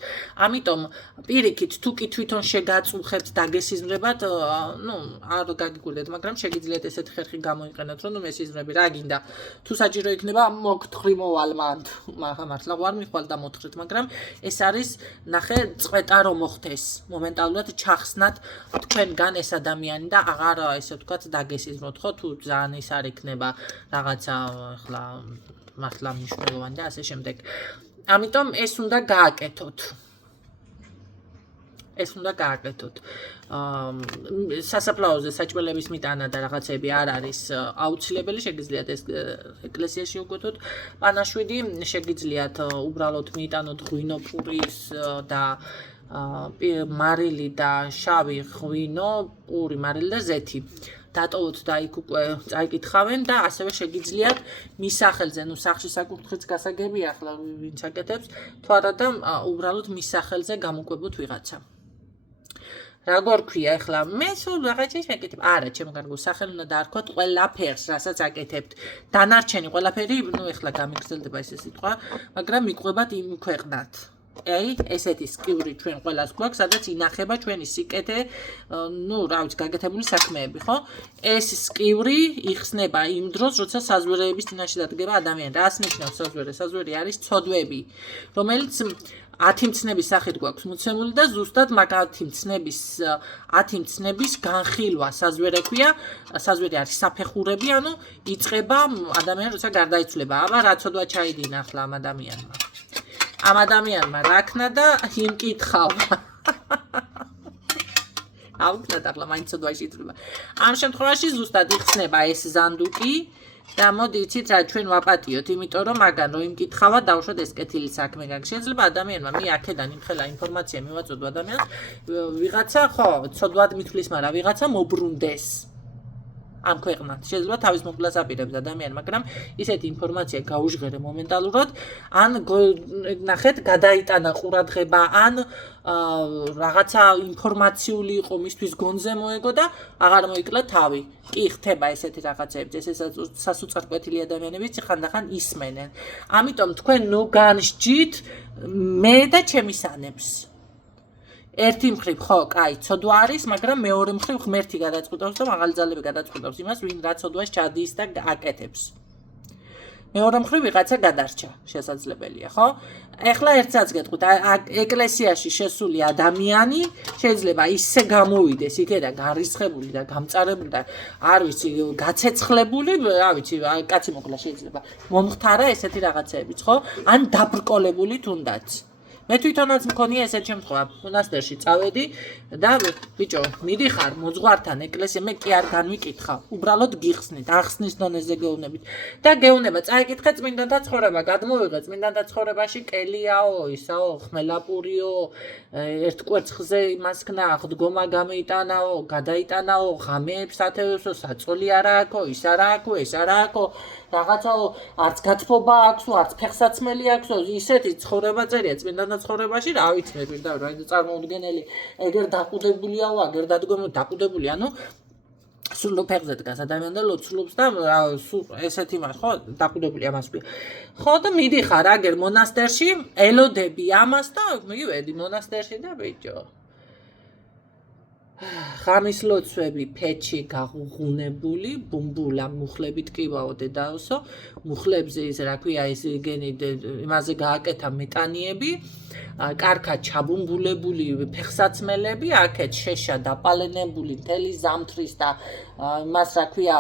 ამიტომ პირიქით თუ კი თვითონ შეგაწუხებთ დაგესიზმრებათ, ნუ არ გაგიკვირდეთ, მაგრამ შეგიძლიათ ესეთი ხერხი გამოიყენოთ, რომ მესიზმრები რა გინდა. თუ საჭირო იქნება, მოგთხრი მოვალ მანდ. მართლა ვარ მიხვალ და მოთხრით, მაგრამ ეს არის ნახე წვეტა რომ მოხდეს. მომენტალურად ჩახსნათ თქვენგან ეს ადამიანი და აღარ ესე ვთქვათ დაგესიზმროთ, ხო? თუ ძალიან ის არ იქნება რაღაცა ახლა მართლა მნიშვნელოვანი და ასე შემდეგ. ამიტომ ეს უნდა გააკეთოთ. სასაფლაოზე საჭმელების მიტანა და რაღაცები არ არის აუცილებელი, შეგიძლიათ ეს ეკლესიაში უგოთოთ პანაშვიდი, შეგიძლიათ უბრალოდ მიიტანოთ ღვინო პურის და მარილი და შავი ღვინო, პური, მარილი და ზეთი. დატოვოთ და იქ უკვე წაიკითხავენ და ასევე შეგიძლიათ მის სახელზე, ნუ სახლში საკურთხიც გასაგებია ახლა ვინც აკეთებს, თუ არა და უბრალოდ მის სახელზე გამოკვებოთ ვიღაცა. Ragor ქვია ახლა მე სულ რაღაცას მეკეთებ. არა, ჩემ გარკვეულ სახელ უნდა დაარქვათ ყველაფერს, რასაც აკეთებთ. დანარჩენი ყველაფერი, ნუ ახლა გამიგრძელდება ეს სიტყვა, მაგრამ მიყვებათ იმ ქვეყნად. აი, ესეთი სკივრი ჩვენ ყველას გვაქვს, სადაც ინახება ჩვენი სიკეთე, ნუ რა ვიცი, გაკეთებული საქმეები, ხო? ეს სკივრი იხსნება იმ დროს, როცა საზვერეების წინაშე დადგება ადამიანი. რას ნიშნავს საზვერე? საზვერი არის ცოდვები, რომელიც 10 მცნების სახით გვაქვს მოცემული და ზუსტად მაგ 10 მცნების განხილვა საზვერე ქვია. საზვერი არის საფეხურები, ანუ იწყება ადამიანი როცა გარდაიცვლება. აბა რა ცოდვა ჩაიდინა ახლა ამ ადამიანმა. ამ ადამიანმა რა ქნა და იმკითხავა. აუქნა და ახლა მაინც ცოდვაში იწვება. ამ შემთხვევაში ზუსტად იხსნება ეს ზანდუკი. და მოდი იცით რა ჩვენ ვაპატიოთ, იმიტომ რომ მაგან რომ იმკითხავა დავუშვათ ეს კეთილი საქმე გაქვს. შეიძლება ადამიანმა მე აქედან იმხელა ინფორმაცია მივაწოდო ადამიანს, ვიღაცა ხო, ცოდვად მithulis, მაგრამ ვიღაცა მობრუნდეს. ამ ქვეყნად შეიძლება თავის მოკვლას აპირებს ადამიანი, მაგრამ ისეთი ინფორმაცია გაუჟღერე მომენტალურად, ან ნახეთ გადაიტანა ყურადღება, ან რაღაცა ინფორმაციული იყო მისთვის გონზე მოეგო და აღარ მოიკლა თავი. კი ხდება ესეთი რაღაცები, ეს სასუწარკვეთილი ადამიანებიც ხანდახან ისმენენ. ამიტომ თქვენ ნუ განსჯით მე და ჩემი სანებს. ერთი მხრივ ხო, კაი, ცოდვა არის, მაგრამ მეორე მხრივ ღმერთი გადაწყვეტავს და მაღალი ძალები გადაწყვეტავს იმას, ვინ რა ცოდვას ჩადის და აკეთებს. მეორე მხრივ ვიღაცა გადარჩა, შესაძლებელია, ხო? ეხლა ერთსაც გეტყვით, ეკლესიაში შესული ადამიანი შეიძლება ისე გამოვიდეს იქიდან გარისხებული და გამწარებული და არ ვიცი, გაცეცხლებული, რა ვიცი, კაცი მოკლა შეიძლება მომხთარა ესეთი რაღაცეებიც, ხო? ან დაბრკოლებული თუნდაც. მე თვითონაც მქონია ესეთ შემთხვევა, მონასტერში წავედი და ბიჭო, მიდიხარ მოძღვართან ეკლესია, მე კი არ განვიკითხავ, უბრალოდ გიხსნით, ახსნის დონეზე გეუბნებით და გეუბნება, წაიკითხე წმინდანთა ცხოვრება, გადმოვიღე წმინდანთა ცხოვრებაში კელიაო, ისაო, ხმელაპურიო, ერთ კვერცხზე იმას ქნა, ღვდგომა გამეიტანაო, გადაიტანაო, ღამეებს ათევსო, საწოლი არა აქო, ის არა აქო, ეს არა აქო, რაღაცაო, არც გათბობა აქვს, არც ფეხსაცმელი აქვს, ისეთი ცხოვრება წერია წმინდანთა ცხოვრებაში, რა ვიცი მე პირდაპირ, რა წარმოუდგენელი, ეგერ დაყუდებულია, აგერ დაყუდებული, ანუ სულ ფეხზე დგას ადამიანი და ლოცულობს და ესეთი მას, ხო, დაყუდებული ამას ვი. ხო და მიდიხარ აგერ მონასტერში, ელოდები ამას და მივედი მონასტერში და ბიჭო. ღამის ლოცვები ფეჩი გაღუნებული, ბუმბულა მუხლებით კივაო დედაოსო, მუხლებზე ის რა ქვია ის გენი იმაზე გააკეთა მეტანიები, კარქა ჩაბუმბულებული ფეხსაცმელები, აქეთ შეშა დაპალენებული მთელი ზამთრის და მას რა ქვია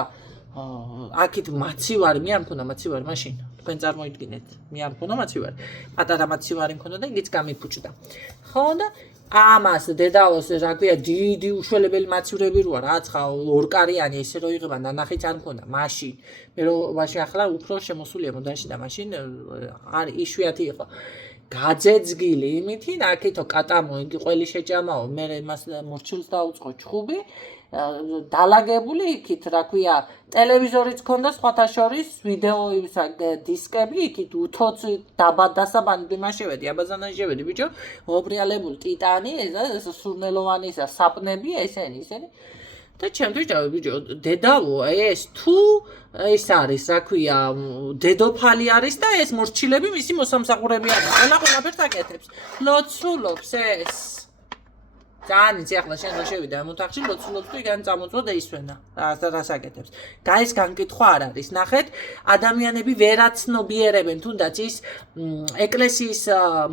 აქეთ მაცივარი, მე არ მქონდა მაცივარი მაშინ. თქვენ წარმოიდგინეთ, მე არ მქონდა მაცივარი. პატარა მაცივარი მქონდა და იგიც გამიფუჭდა. ხო და ამას დედაოს რა ქვია დიდი უშველებელი მაცივრები როა რაცხა ორკარიანი ესე რო იღება ნანახიც არ მქონდა მაშინ მე რო მაშინ ახლა უფრო შემოსულია მოდაში და მაშინ არ იშვიათი იყო გაძეძგილი იმითი აქეთო კატამო იგი ყველი შეჭამაო მე მას მორჩილს დაუწყო ჩხუბი დალაგებული იქით რა ქვია ტელევიზორიც ქონდა სხვათა შორის ვიდეო ისა დისკები იქით უთოც დასაბანდი მასშევედი აბაზანაში შევედი ბიჭო მობრიალებული ტიტანი ეს სურნელოვანი ისა საპნები ესენი და ჩემთვის დავი ბიჭო დედავო ეს თუ ეს არის რა ქვია დედოფალი არის და ეს მორჩილები მისი მოსამსახურები არის ყველაფერს აკეთებს ლოცულობს ეს ძალიან იცი ახლა შენ რო შევიდა ამ ოთახში ლოცულობს თუ იგან წამოწვა და ისვენა რას აკეთებს გაის განკითხვა არ არის ნახეთ ადამიანები ვერაცნობიერებენ თუნდაც ის ეკლესიის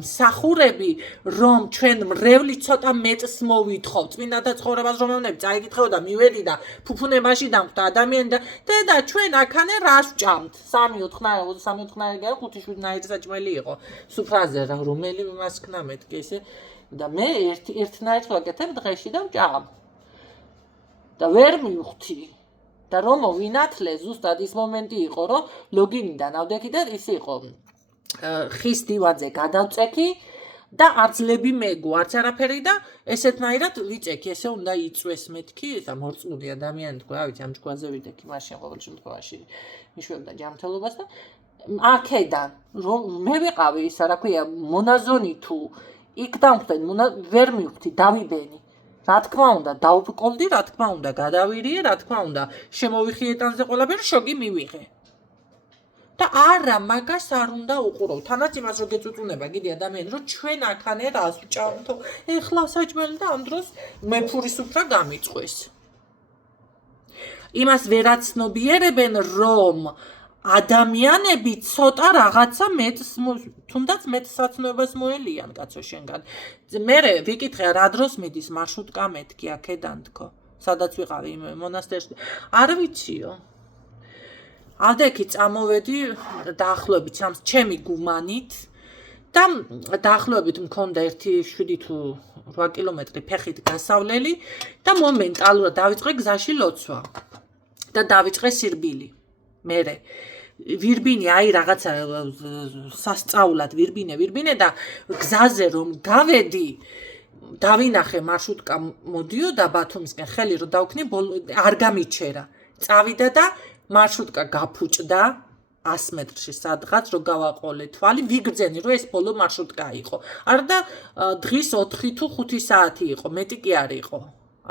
მსახურები რომ ჩვენ მრევლი ცოტა მეტს მოვითხოვ წმინდანთა ცხოვრებას რომელნები წაიკითხეო და მივედი და ფუფუნებაში დამხვდა ადამიანი და ჩვენ აქანე რას ვჭამთ 3-4-ნაირი გა 5-7 ნაირი საჭმელი იყო სუფრაზე რომელი მას ქნა მეთქე ესე და მე ერთნაირად ვაკეთებ დღეში და ვჭამ. და ვერ მივხვდი. და რომ ვინათლე ზუსტად ის მომენტი იყო, რომ ლოგინიდან ავდექი და ის იყო ხის დივანზე გადავწექი და არძლები მეგო, არც არაფერი და ესეთნაირად ვიწექი, ესე უნდა იწვეს მეთქი და მორწმუნე ადამიანი თქვა, რა ვიცი, ამ ჭკვაზე ვიდექი, მაშინ ყოველ შემთხვევაში მიშვებდა ჯანმრთელობას და აქედან რომ მე ვიყავი ისა რა ქვია მონაზონი თუ იქ დამხვდნენ, ვერ მივხვდი, დავიბენი. რა თქმა უნდა, დავბრკოლდი, რა თქმა უნდა, გადავირიე, რა თქმა უნდა, შემოვიხი ეტანზე ყველაფერი, შოგი მივიღე. და არა, მაგას არ უნდა უყურო. თანაც იმას რო გეწუწუნება, გიდი ადამიანი, რომ ჩვენ აქანე რას ვჭამთო, ეხლა საჭმელი და ამ დროს მეფურის უფრა გამიწყვეს. იმას ვერაცნობიერებენ, რომ ადამიანები ცოტა რაღაცა მეტს თუნდაც მეტ საცნობას მოელიან კაცო შენგან. მე ვიკითხე რა დროს მიდის მარშრუტკა მეთქი აქედან თქო. სადაც ვიყავი იმ მონასტერში. არ ვიციო. ავდექი წამოვედი დაახლოებით ჩემი გუმანით და დაახლოებით მქონდა 1-7 თუ 8 კილომეტრი ფეხით გასავლელი და მომენტალურად დავიწყე გზაში ლოცვა. და დავიწყე სირბილი. მერე ვირბინე აი რაღაცა სასწაულად ვირბინე და გზაზე რომ გავედი დავინახე მარშრუტკა მოდიოდა ბათუმისკენ ხელი რომ დავქნი არ გამიჩერა წავიდა და მარშრუტკა გაფუჭდა 100 მეტრში სადღაც რომ გავაყოლე თვალი ვიგრძენი რომ ეს ბოლო მარშრუტკა იყო არა და დღის 4 თუ 5 საათი იყო მეტი კი არ იყო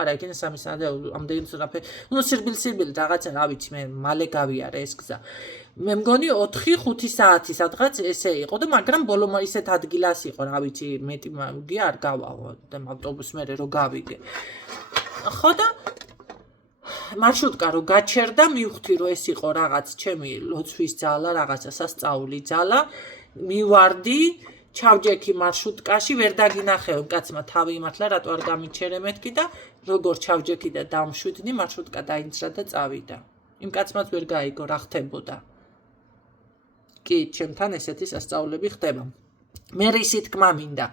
არა იქნე 3 საათი ამდენი სწრაფე ნუ სირბილი რაღაცა რა ვიცი მე მალე გავიარე ეს გზა მე მგონი 4-5 საათი სადღაც ესე იყო და მაგრამ ბოლო ისეთ ადგილას იყო რა ვიცი მეტი მაგი არ გავაო და ავტობუს მერე რომ გავიგე ხო და მარშრუტკა რო გაჩერდა, მივხვდი რომ ეს იყო რაღაც ჩემი ლოცვის ძალა, რაღაცა სასწაული ძალა, მივარდი, ჩავჯექი მარშრუტკაში, ვერ დაგინახევ კაცმა თავი იმართლა, რატო არ გამიჩერე მეთქი და როგორ ჩავჯექი და დამშვიდნი, მარშრუტკა დაინცრა და წავიდა. იმ კაცმაც ვერ გაიგო რა ხდებოდა. კი, ჩემთან ესეთი სასწაულები ხდება. მე ისიც თქმა მინდა.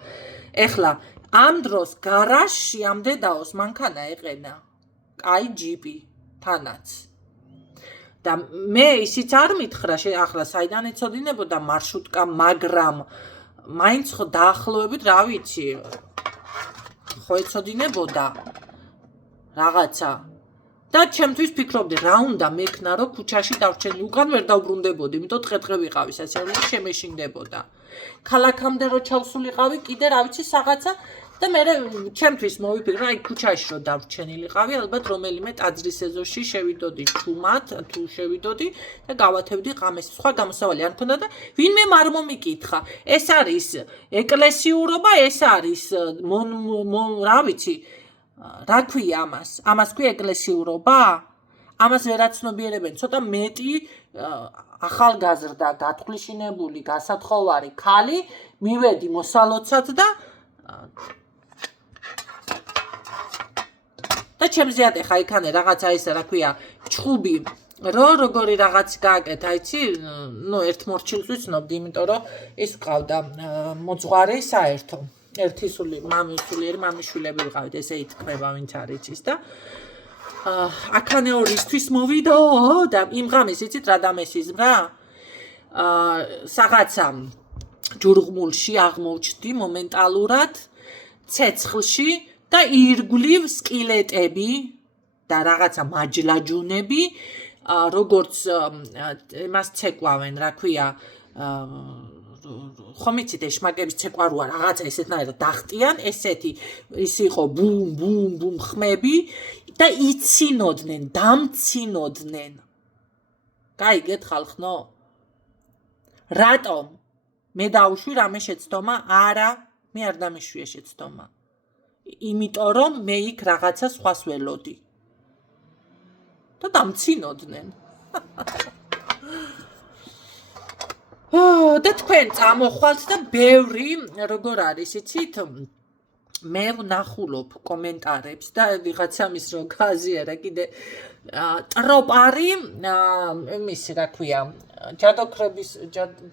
ეხლა ამ დროს გარაჟში ამ დედაოს მანქანა ეყენა. აი ჯიპი თანაც. და მე ისიც არ მითხრა ახლა საიდან ეცოდინებოდა მარშრუტკა, მაგრამ მაინც ხო დაახლოებით რა ვიცი. ხო ეცოდინებოდა რაღაცა. და ჩემთვის ფიქრობდი რა უნდა მექნა რომ ქუჩაში დავრჩენი უკან ვერ დავბრუნდებოდი, იმიტომ ტყე ვიყავი სასწავლებლად შემეშინდებოდა. ქალაქამდე რო ჩავსულიყავი კიდე რა ვიცი რაღაცა და მე ჩემთვის მოვიფიქრე აი ქუჩაში რო დავრჩენილიყავი ალბათ რომელიმე ტაძრის ეზოში შევიდოდი ჩუმად თუ შევიდოდი და გავათევდი ღამეს სხვა გამოსავალი არ მქონდა და ვინმე არ მომიკითხა ეს არის ეკლესიურობა ეს არის რა ვიცი რა ქვია ამას ქვია ეკლესიურობა ამას ვერაცნობიერებენ ცოტა მეტი ახალგაზრდა გათვლიშინებული გასათხოვარი ქალი მივედი მოსალოცად და ჩემზე ატეხა იქანე რაღაცა ისა რა ქვია ჩხუბი როგორი რაღაც გააკეთა იცი ნუ ერთ მორჩილს ვიცნობდი იმიტომ რომ ის ყავდა მოძღვარი საერთო ერთი სულიერი მამიშვილები ვიყავით ესე ითქმება ვინც არის ის და აქანე ორისთვის მოვიდო და იმ ღამეს იცით რა დამესიზმრა რაღაცა ჯურღმულში აღმოჩნდი მომენტალურად ცეცხლში და ირგვლივ სკილეტები და რაღაცა მაჯლაჯუნები როგორც მას ცეკვავენ რა ქვია ხომ იცით ეშმაკების ცეკვა როა რაღაცა ესეთნაირად დახტიან ესეთი ის იყო ბუმ ბუმ ბუმ ხმები და იცინოდნენ დამცინოდნენ გაიგეთ ხალხნო რატომ მე დავუშვი რამე შეცდომა არა მე არ დამიშვია შეცდომა იმიტომ რომ მე იქ რაღაცა სხვას ველოდი და დამცინოდნენ და თქვენ წამოხვალთ და ბევრი როგორ არის იცით მე ვნახულობ კომენტარებს და ვიღაცამის რო გაზიარა კიდე ტროპარი იმისი რა ქვია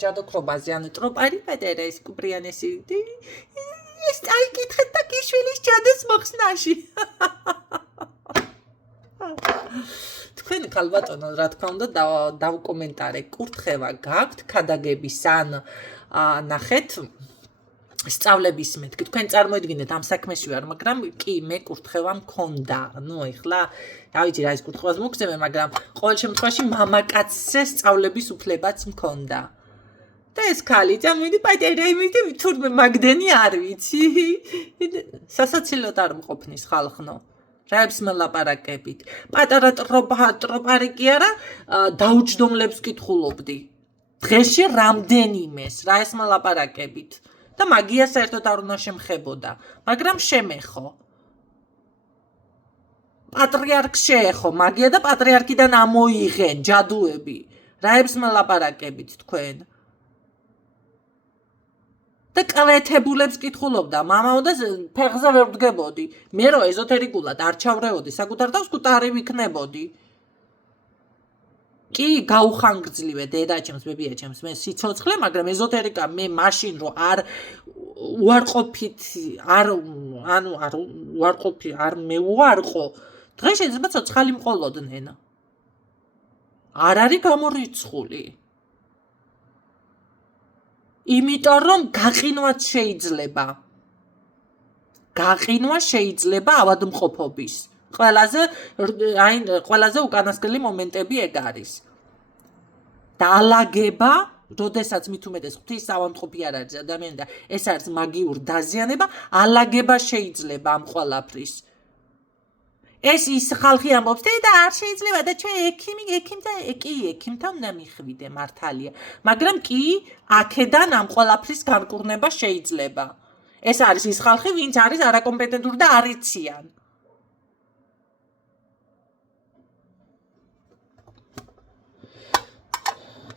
ჯადოქრობაზე ანუ ტროპარი პედერე ეს კუპრიანესი ეს აიკითხეთ და გიშვილის ჯადეს მოხსნაში თქვენ ქალბატონო რა თქმა უნდა დავკომენტარე კურთხევა გაქვთ ქადაგების ან ნახეთ სწავლების მეთქი თქვენ წარმოიდგინეთ ამ საქმეში ვარ მაგრამ კი მე კურთხევა მქონდა ნუ ეხლა რა ვიცი რა ის კურთხევას მოგწევენ მაგრამ ყოველ შემთხვევაში მამაკაცზე სწავლების უფლებაც მქონდა და ეს ქალი წამივიდი პატერე იმიდი თურმე მაგდენი არ ვიცი სასაცილოდ არ მყოფნის ხალხნო რაებს მელაპარაკებით პატარა ტროპარი კი არა დაუჯდომლებს კითხულობდი დღეში რამდენიმეს რა ეს მელაპარაკებით და მაგია საერთოდ არ უნდა შემხებოდა მაგრამ შემეხო პატრიარქს შეეხო მაგია და პატრიარქიდან ამოიღენ ჯადუები რაებს მელაპარაკებით თქვენ და კლეთებულებს კითხულობდა მამაო და ფეხზე ვერ ვდგებოდი მე რო ეზოთერიკულად არ ჩავრეოდი საკუთარ თავს კუტარი ვიქნებოდი კი გაუხანგრძლივე დედაჩემს ბებიაჩემს მე სიცოცხლე მაგრამ ეზოთერიკა მე მაშინ რო არ უარყოფით არ უარყოფი არ მეუარყო დღეს შეიძლება ცოცხალი მყოლოდნენ არ არის გამორიცხული იმიტომ რომ გაყინვაც შეიძლება ავადმყოფობის ყველაზე უკანასკნელი მომენტები ეგ არის და ალაგება როდესაც მით უმეტეს ღვთის ავადმყოფი არ არის ადამიანი და ეს არის მაგიურ დაზიანება ალაგება შეიძლება ამ ყველაფრის ეს ის ხალხი ამბობს და არ შეიძლება და ჩვენ ექიმთან უნდა მიხვიდე მართალია მაგრამ კი აქედან ამ ყველაფრის განკურნება შეიძლება ეს არის ის ხალხი ვინც არის არაკომპეტენტური და არ იციან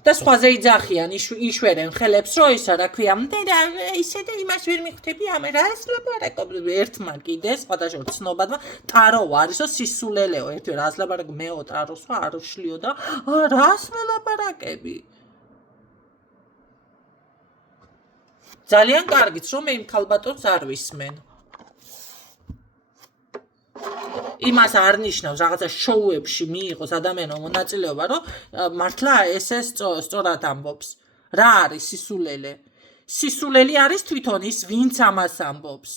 და სხვაზე იძახიან, იშვერენ ხელებს, რომ ისა რა ქვია, და ისე და იმას ვერ მიხვდები, ამე რას ლაპარაკობ ერთმა კიდე, სხვადასხვა ცნობადმა, ტარო არისო სისულელეო, ერთი რას ლაპარაკ მეო ტაროსო არ უშლიო და რას ლაპარაკები? ძალიან კარგიც, რომ მე იმ ქალბატონს არ ვისმენ. იმას არ ნიშნავს რაღაცა შოუებში მიიღოს ადამიანო მონაწილეობა, რომ მართლა ესე სწორად ამბობს. რა არის სისულელე? სისულელი არის თვითონ ის, ვინც ამას ამბობს.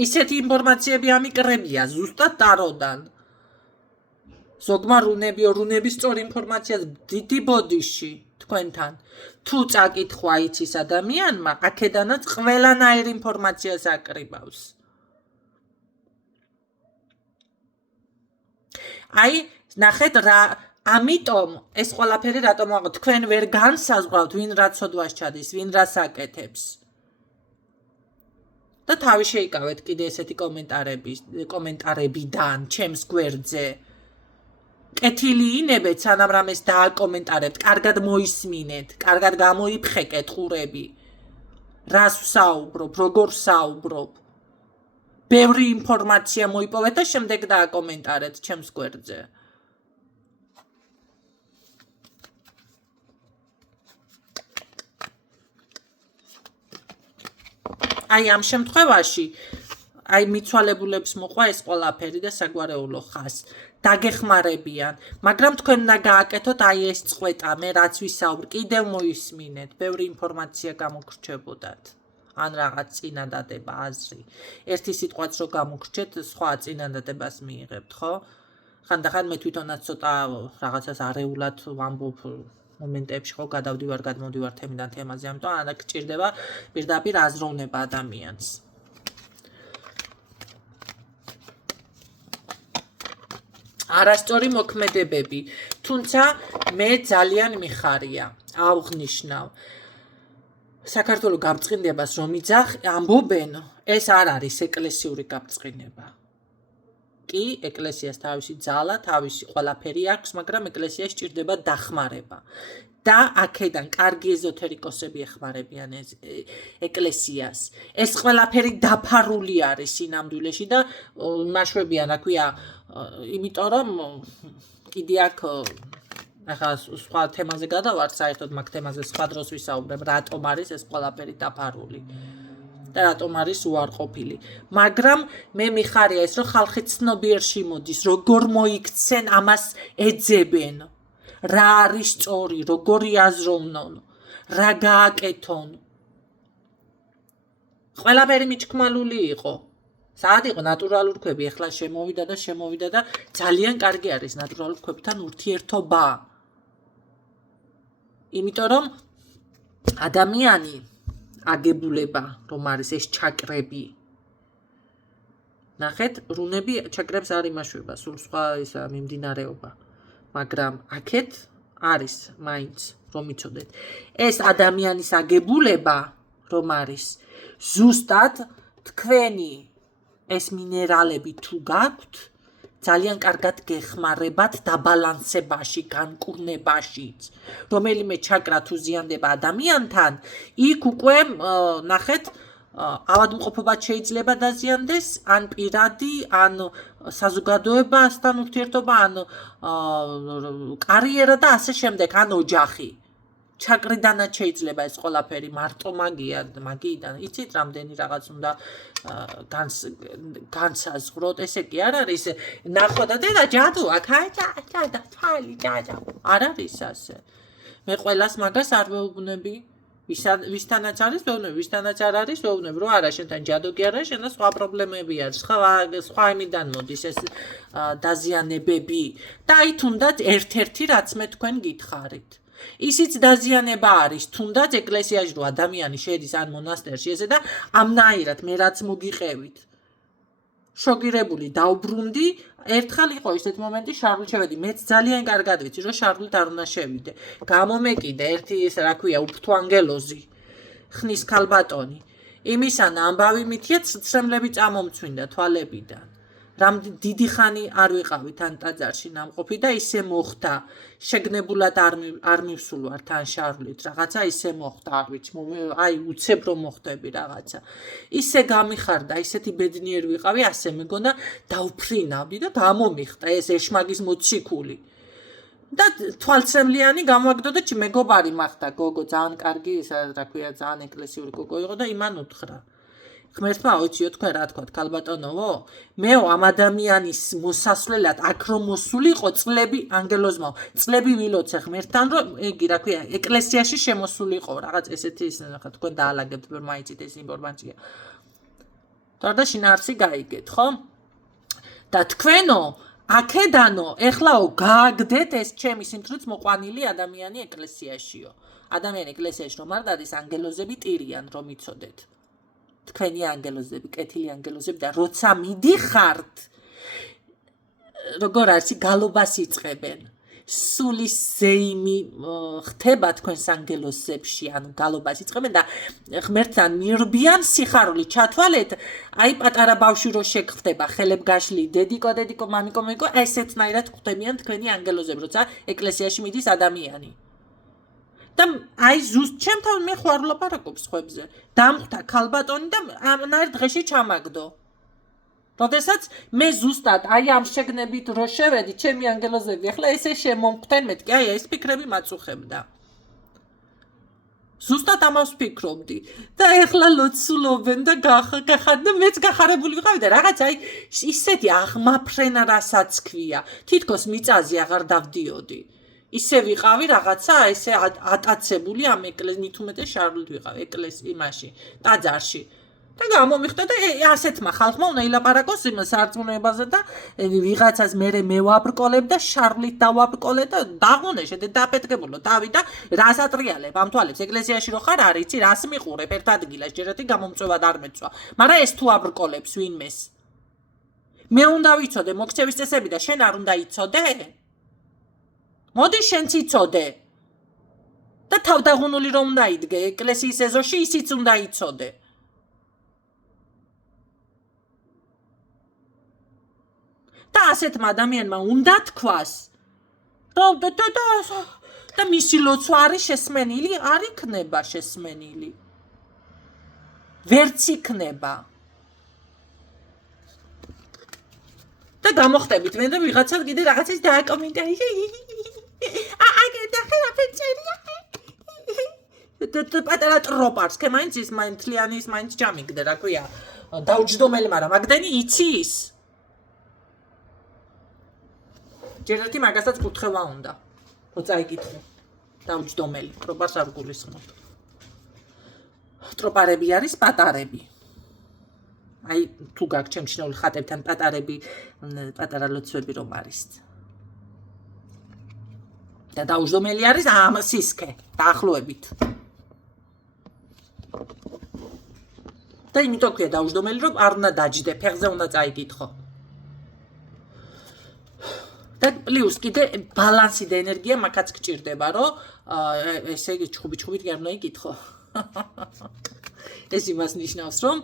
ისეთი ინფორმაციები ამიკრებია ზუსტად ტაროდან. ზოგმა რუნების სწორ ინფორმაციას დიდი ბოდიში თქვენთან. თუ წაკითხვა იცის ადამიანმა, აქედანაც ყველანაირ ინფორმაციას აკრიბავს. აი, ნახეთ რა, ამიტომ ეს ყველაფერი რატომ აღო თქვენ ვერ განსაზღვრავთ, ვინ რა ცოდვას ჩადის, ვინ რას აკეთებს. და თავი შეიკავეთ კიდე ესეთი კომენტარებიდან ჩემს გვერდზე. კეთილი ინებეთ, სანამ რამეს დააკომენტარებთ, კარგად მოისმინეთ, კარგად გამოიფხეკეთ ყურები. რას ვსაუბრობ, როგორ ვსაუბრობ. ბევრი ინფორმაცია მოიპოვეთ და შემდეგ დააკომენტარეთ ჩემს გვერდზე. აი ამ შემთხვევაში აი მიცვალებულებს მოყვა ეს ყველაფერი და საგვარეულო ხას დაგეხმარებიან, მაგრამ თქვენ უნდა გააკეთოთ აი ეს წყვეტა, მე რაც ვისაუბრ, კიდევ მოისმინეთ, ბევრი ინფორმაცია გამოგრჩებოდათ. ან რაღაც წინადადება, აზრი. ერთი სიტყვაც რო გამოგრჩეთ, სხვა წინადადებას მიიღებთ, ხო? ხანდახან მე თვითონაც ცოტა რაღაცას არეულად ვამბობ მომენტებში, ხო, გადავდივარ, გადმოდივარ თემიდან თემაზე, ამიტომ არა გჭირდება პირდაპირ აზროვნება ადამიანს. არასწორი მოქმედებები, თუმცა მე ძალიან მიხარია, აღვნიშნავ. საქართველოს გაბწყინებას რომ ამბობენ, ეს არ არის ეკლესიური გაბწყინება. კი, ეკლესიას თავისი ძალა, თავისი ყველაფერი აქვს, მაგრამ ეკლესიას სჭირდება დახმარება. და აქედან კარგი ეზოთერიკოსები ეხმარებიან ეკლესიას. ეს ყველაფერი დაფარული არის სინამდვილეში და მაშვებიან, რა ქვია, იმიტომ რომ კიდე აქ ახლა სხვა თემაზე გადავართ, საერთოდ მაგ თემაზე სხვა დროს ვისაუბრებ, რატომ არის ეს ყველაფერი დაფარული. და რატომ არის უარყოფილი. მაგრამ მე მიხარია ეს, რომ ხალხი ცნობიერში მოდის, როგორ მოიქცენ, ამას ეძებენ. რა არის სწორი, როგორ იაზროვნონ, რა გააკეთონ. ყველაფერი მიჩქმალული იყო. საათ იყო ნატურალურ ქვები, ეხლა შემოვიდა და ძალიან კარგი არის ნატურალურ ქვებთან ურთიერთობა. იმიტომ რომ ადამიანი აგებულება, რომ არის ეს ჩაკრები. ნახეთ, რუნები ჩაკრებს არ იმაშვება, სულ სხვა ისა მიმდინარეობა. მაგრამ აქეთ არის მაინც, რომ იცოდეთ. ეს ადამიანის აგებულება, რომ არის, ზუსტად თქვენი ეს მინერალები თუ გაქვთ, ძალიან კარგად გეხმარებათ დაბალანსებაში, განკურნებაშიც. რომელიმე ჩაკრა თუ ზიანდება ადამიანთან, იქ უკვე ნახეთ, ავადმყოფობა შეიძლება დაზიანდეს, ან პირადი, ან საზოგადოებასთან ურთიერთობა, ან კარიერა და ასე შემდეგ, ან ოჯახი. ჩაკრიდანაც შეიძლება ეს ყველაფერი მარტო მაგიიდან, იცით, რამდენი რაღაც უნდა განსაზღვროთ, ესე კი არ არის, ნახვა და ჯადო აქ, და თვალი, არ არის ასე. მე ყველას მაგას არ ვეუბნები. ვისთანაც არის ვეუბნები, ვისთანაც არ არის ვეუბნები, რომ არა, შენთან ჯადო კი არა, შენ და სხვა პრობლემები არის, სხვა იმიდან მოდის ეს დაზიანებები. და აი თუნდაც ერთ-ერთი რაც მე თქვენ გითხარით. ისიც დაზიანება არის, თუნდაც ეკლესიაში რო ადამიანი შედის ან მონასტერში ესე და ამნაირად მე რაც მოგიყევით. შოკირებული დავბრუნდი, ერთხელ იყო ისეთ მომენტი, შარლ შევედი, მეც ძალიან კარგად ვიცი, რომ შარლით არ უნდა შევიდე. გამომეკიდე ერთი ეს რა ქვია, უფრთო ანგელოზი, ხნის ქალბატონი. იმისანა ამბავი მითია ცრემლები წამომწვინდა თვალებიდან. რამ დიდი ხანი არ ვიყავი თან ტაძარში ნამყოფი და ისე მოხდა შეგნებულად არ მივსულ ვარ თან შარვლით რაღაცა ისე მოხდა არ ვიცი აი უცებ რომ მოხდები რაღაცა ისე გამიხარდა ისეთი ბედნიერი ვიყავი ასე მეგონა დავფრინავდი და გამომიხდა ეს ეშმაგის მოციქული და თვალცემლიანი გამვაგდო და მეგობარი მახდა გოგო ძალიან კარგი რა ქვია ძალიან ეკლესიური გოგო იყო და იმან უთხრა ღმერთმა აუციო თქვენ რა თქვათ ქალბატონოვო მეო ამ ადამიანის მოსასვლელად აქ რომ მოსულიყო წლები ანგელოზმო წლები ვილოცე ღმერთთან რომ იგი რა ქვია ეკლესიაში შემოსულიყო რაღაც ესეთი ხა თქვენ დაალაგებთ ვერ მაიცით ეს ინფორმაცია და შინაარსი გაიგეთ ხო და თქვენო აქედანო ეხლაო გააგდეთ ეს ჩემი სიმთვრით მოყვანილი ადამიანი ეკლესიაშიო ადამიანი ეკლესიაში რომ არ დადის ანგელოზები ტირიან რომ იცოდეთ თქვენი ანგელოზები, კეთილი ანგელოზები და როცა მიდიხართ როგორ არის გალობას იწყებენ სულის ზეიმი ხდება თქვენს ანგელოზებში ანუ გალობას იწყებენ და ღმერთთან მირბიან სიხარული ჩათვალეთ აი პატარა ბავშვი რო შეგხვდება ხელებგაშლი დედიკო მამიკო ესეთნაირად ხვდებიან თქვენი ანგელოზები როცა ეკლესიაში მიდის ადამიანი და აი ზუსტ ჩემთან მე ხوار ლაპარაკობს ხვებზე დამხვდა ქალბატონი და ამნაირ დღეში ჩამაგდო როდესაც მე ზუსტად აი ამ შეგნებით რო შევედი ჩემი ანგელოზები ახლა ესე შემომხვდნენ მეთქი აი ეს ფიქრები მაწუხებდა ზუსტად ამას ვფიქრობდი და ახლა ლოცულობენ და გახარდა მეც გახარებული ვიყავი და რაღაც აი ისეთი აღმაფრენა რასაც ქვია თითქოს მიწაზე აღარ დავდიოდი ისე ვიყავი რაღაცა ესე ატაცებული ამ მით უმეტეს შარვლით ვიყავი ეკლესიაში იმაში ტაძარში და გამომიხდა და ასეთმა ხალხმა უნდა ილაპარაკოს იმ სარწმუნოებაზე და ვიღაცას მერე მევაბრკოლებ და შარვლით დავაბრკოლე და დაღუნეშე და დაპეტკებულო თავი და რას ატრიალებ ამ თვალებს ეკლესიაში რო ხარ არ იცი რას მიყურებ ერთ ადგილას ჯერეთი გამომწვევად არ მეწვა მაგრამ ეს თუ აბრკოლებს ვინმეს მე უნდა ვიცოდე მოქცევის წესები და შენ არ უნდა იცოდე მოდი შენც იცოდე და თავდაღუნული რომ უნდა იდგე ეკლესიის ეზოში ისიც უნდა იცოდე და ასეთმა ადამიანმა უნდა თქვას რომ და მისი ლოცვა არის შესმენილი არ იქნება შესმენილი ვერც იქნება და გამოხდებით მე და ვიღაცა კიდე რაღაცის დააკომენტარი პატარა ტროპარს კი მაინც ის მაინცლიანი ის მაინც ჯამიგდე რა ქვია დაუჯდომელი მაგრამ მაგდენი იცის ჯერეთი მაგასაც კუთხევა უნდა რო წაიკითხო დაუჯდომელი ტროპარს არ გულისხმობ ტროპარები არის პატარები აი თუ გაქვს ჩემჩნეული ხატებთან პატარა ლოცვები რომ არის და დაუჯდომელი არის ამ სისქე დაახლოებით და იმიტომ ქვია დაუჯდომელი რომ არ უნდა დაჯდე ფეხზე უნდა წაიკითხო და პლუს კიდე ბალანსი და ენერგია მაგაც გჭირდება რომ ესე იგი ჩხუბი-ჩხუბით კი არ უნდა იკითხო ეს იმას ნიშნავს რომ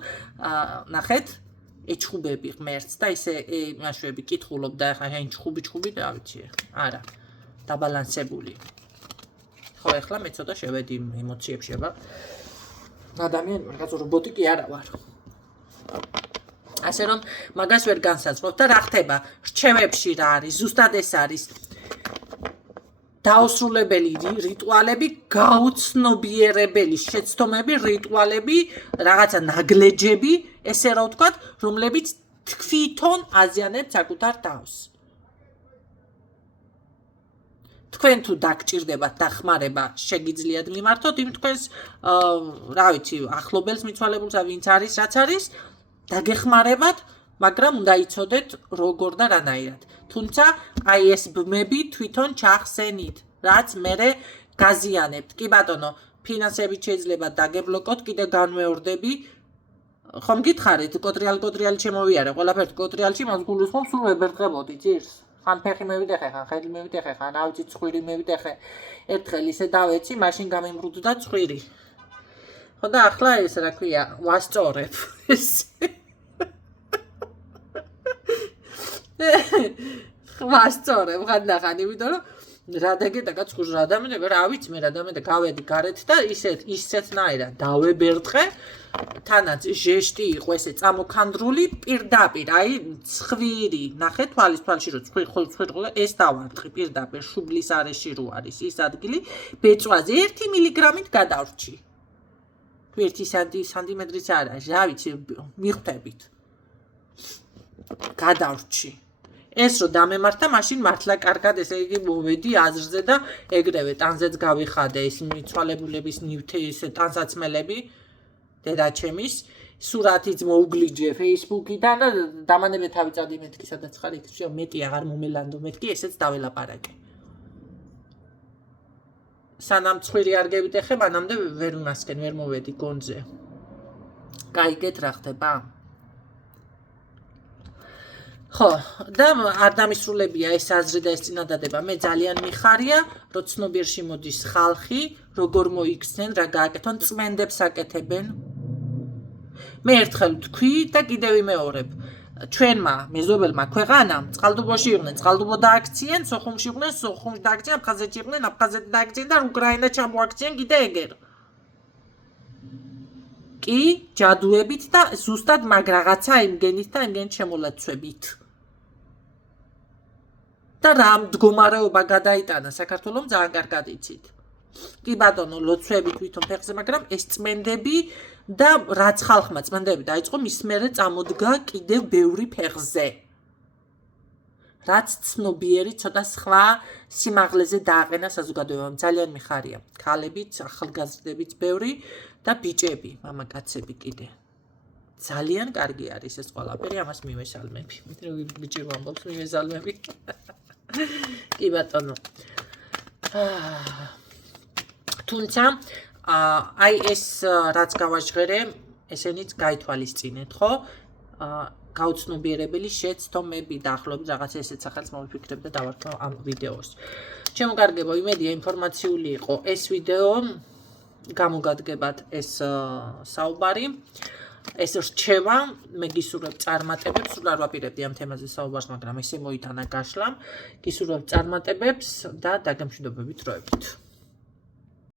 ნახეთ ეჩხუბები ღმერთს და ისე მაშუები კითხულობ და ახლა შენ ჩხუბი-ჩხუბი და ვიცი არა დაბალანსებული ხო ახლა მე ცოტა შევედი ემოციებში აბა ადამიანი მაგაც რობოტი კი არა ვარ ასე რომ მაგას ვერ განსაზღვრობ და რა ხდება რჩევებში რა არის ზუსტად ეს არის დაუსრულებელი რიტუალები გაუცნობიერებელი შეცდომები რიტუალები რაღაცა ნაგლეჯები ესე რა ვთქვათ რომლებიც თვითონ აზიანებთ საკუთარ თავს თქვენ თუ დაგჭირდებათ დახმარება შეგიძლიათ მიმართოთ იმ თქვენს რა ვიცი ახლობელს მიცვალებულს ვინც არის რაც არის დაგეხმარებათ მაგრამ უნდა იცოდეთ როგორ და რანაირად თუმცა აი ეს ბმები თვითონ ჩახსენით რაც მერე გაზიანებთ კი ბატონო ფინანსებით შეიძლება დაგებლოკოთ კიდე განმეორდები ხომ გითხარით კოტრიალი შემოვიარე ყველაფერს კოტრიალში მას გულისხმობს სულ ვებერტყებოდი ძირს ხან ფეხი მევიდეხე ხან ხელი მევიდეხე ხან ავიცი ცხვირი მევიდეხე ერთხელ ისე დავეცი მაშინ გამიმრუდდა ცხვირი ხო და ახლა ეს რა ქვია, ვასწორებ ეს. ვასწორებ ხანდახან, იმიტომ რომ რა დაგეტაკაც ხუჟ რა დამედა, რა ვიცი მე რა დამედა, გავედი გარეთ და ისეთნაირად დავებერტყე. თანაც ჟეშტი იყო ესე წამოქანდრული პირდაპირ, აი ცხვირი, ნახე თვალში რომ ცხვირი ეს დავარტყი პირდაპირ შუბლის არეში რო არის ის ადგილი, ბეწვაზე 1 მილიგრამით გადავრჩი. 1 სანტიმეტრიც არა, რა ვიცი, მიხვდებით. გადავრჩი. ეს რო დამემართა, მაშინ მართლა კარგად ესე იგი მოვედი აზრზე და ეგრევე ტანზეც გავიხადე ეს მიცვალებულების ნივთი ესე ტანსაცმელები დედაჩემის სურათიც მოუგლიჯე Facebook-იდან და დამანებე თავი წადი მეთქი სადაც ხარ იქ всё მეტი აღარ მომელანდო მეთქი ესეც დაველაპარაკე. სანამ ცხვირი არ გევიტეხე, მანამდე ვერ ვიმასკენ, ვერ მოვედი გონზე. გაიგეთ რა ხდება? ხო, და არ დამისრულებია ეს აზრი და ეს წინადადება. მე ძალიან მიხარია, რომ ცნობიერში მოდის ხალხი, როგორ მოიქცნენ, რა გააკეთონ, წმენდებს აკეთებენ. მე ერთხელ თქვი და კიდევ იმეორებ. ჩვენმა მეზობელმა ქვეყანამ წყალდუბოში იყვნენ, წყალდუბო დააქციენ, სოხუმში იყვნენ, სოხუმში დააქციენ, აფხაზეთში იყვნენ, აფხაზეთი დააქციენ და უკრაინა ჩამოაქციენ კიდე ეგერ. კი, ჯადუებით და ზუსტად მაგ რაღაცა იმგენით და იმგენით შემოლაცვებით. და რა მდგომარეობა გადაიტანა საქართველოს ძალიან კარგად იცით. კი ბატონო, ლოცვები თვითონ ფეხზე, მაგრამ ეს წმენდები და რაც ხალხმა წმენდები დაიწყო, მის მერე წამოდგა კიდევ ბევრი ფეხზე. რაც ცნობიერი ცოტა სხვა სიმაღლეზე დააყენა საზოგადოებამ. ძალიან მიხარია. ქალებიც, ახალგაზრდებიც ბევრი და ბიჭები, მამაკაცები კიდე. ძალიან კარგი არის ეს ყველაფერი, ამას მივესალმები. ბიჭები ამბობს მივესალმები. კი ბატონო. თუმცა აი ეს რაც გავაჟღერე, ესენიც გაითვალისწინეთ, ხო? გაუცნობიერებელი შეცდომები დაახლოებით რაღაც ესეც სახელს მოვიფიქრებ და დავარქვა ამ ვიდეოს. ჩემო კარგებო, იმედია ინფორმაციული იყო ეს ვიდეო. გამოგადგებათ ეს საუბარი. ეს რჩევა, მე გისურვებ წარმატებებს, სულ არ ვაპირებდი ამ თემაზე საუბარს, მაგრამ ესე მოიტანა გაშლამ. გისურვებ წარმატებებს და დაგემშვიდობებით დროებით.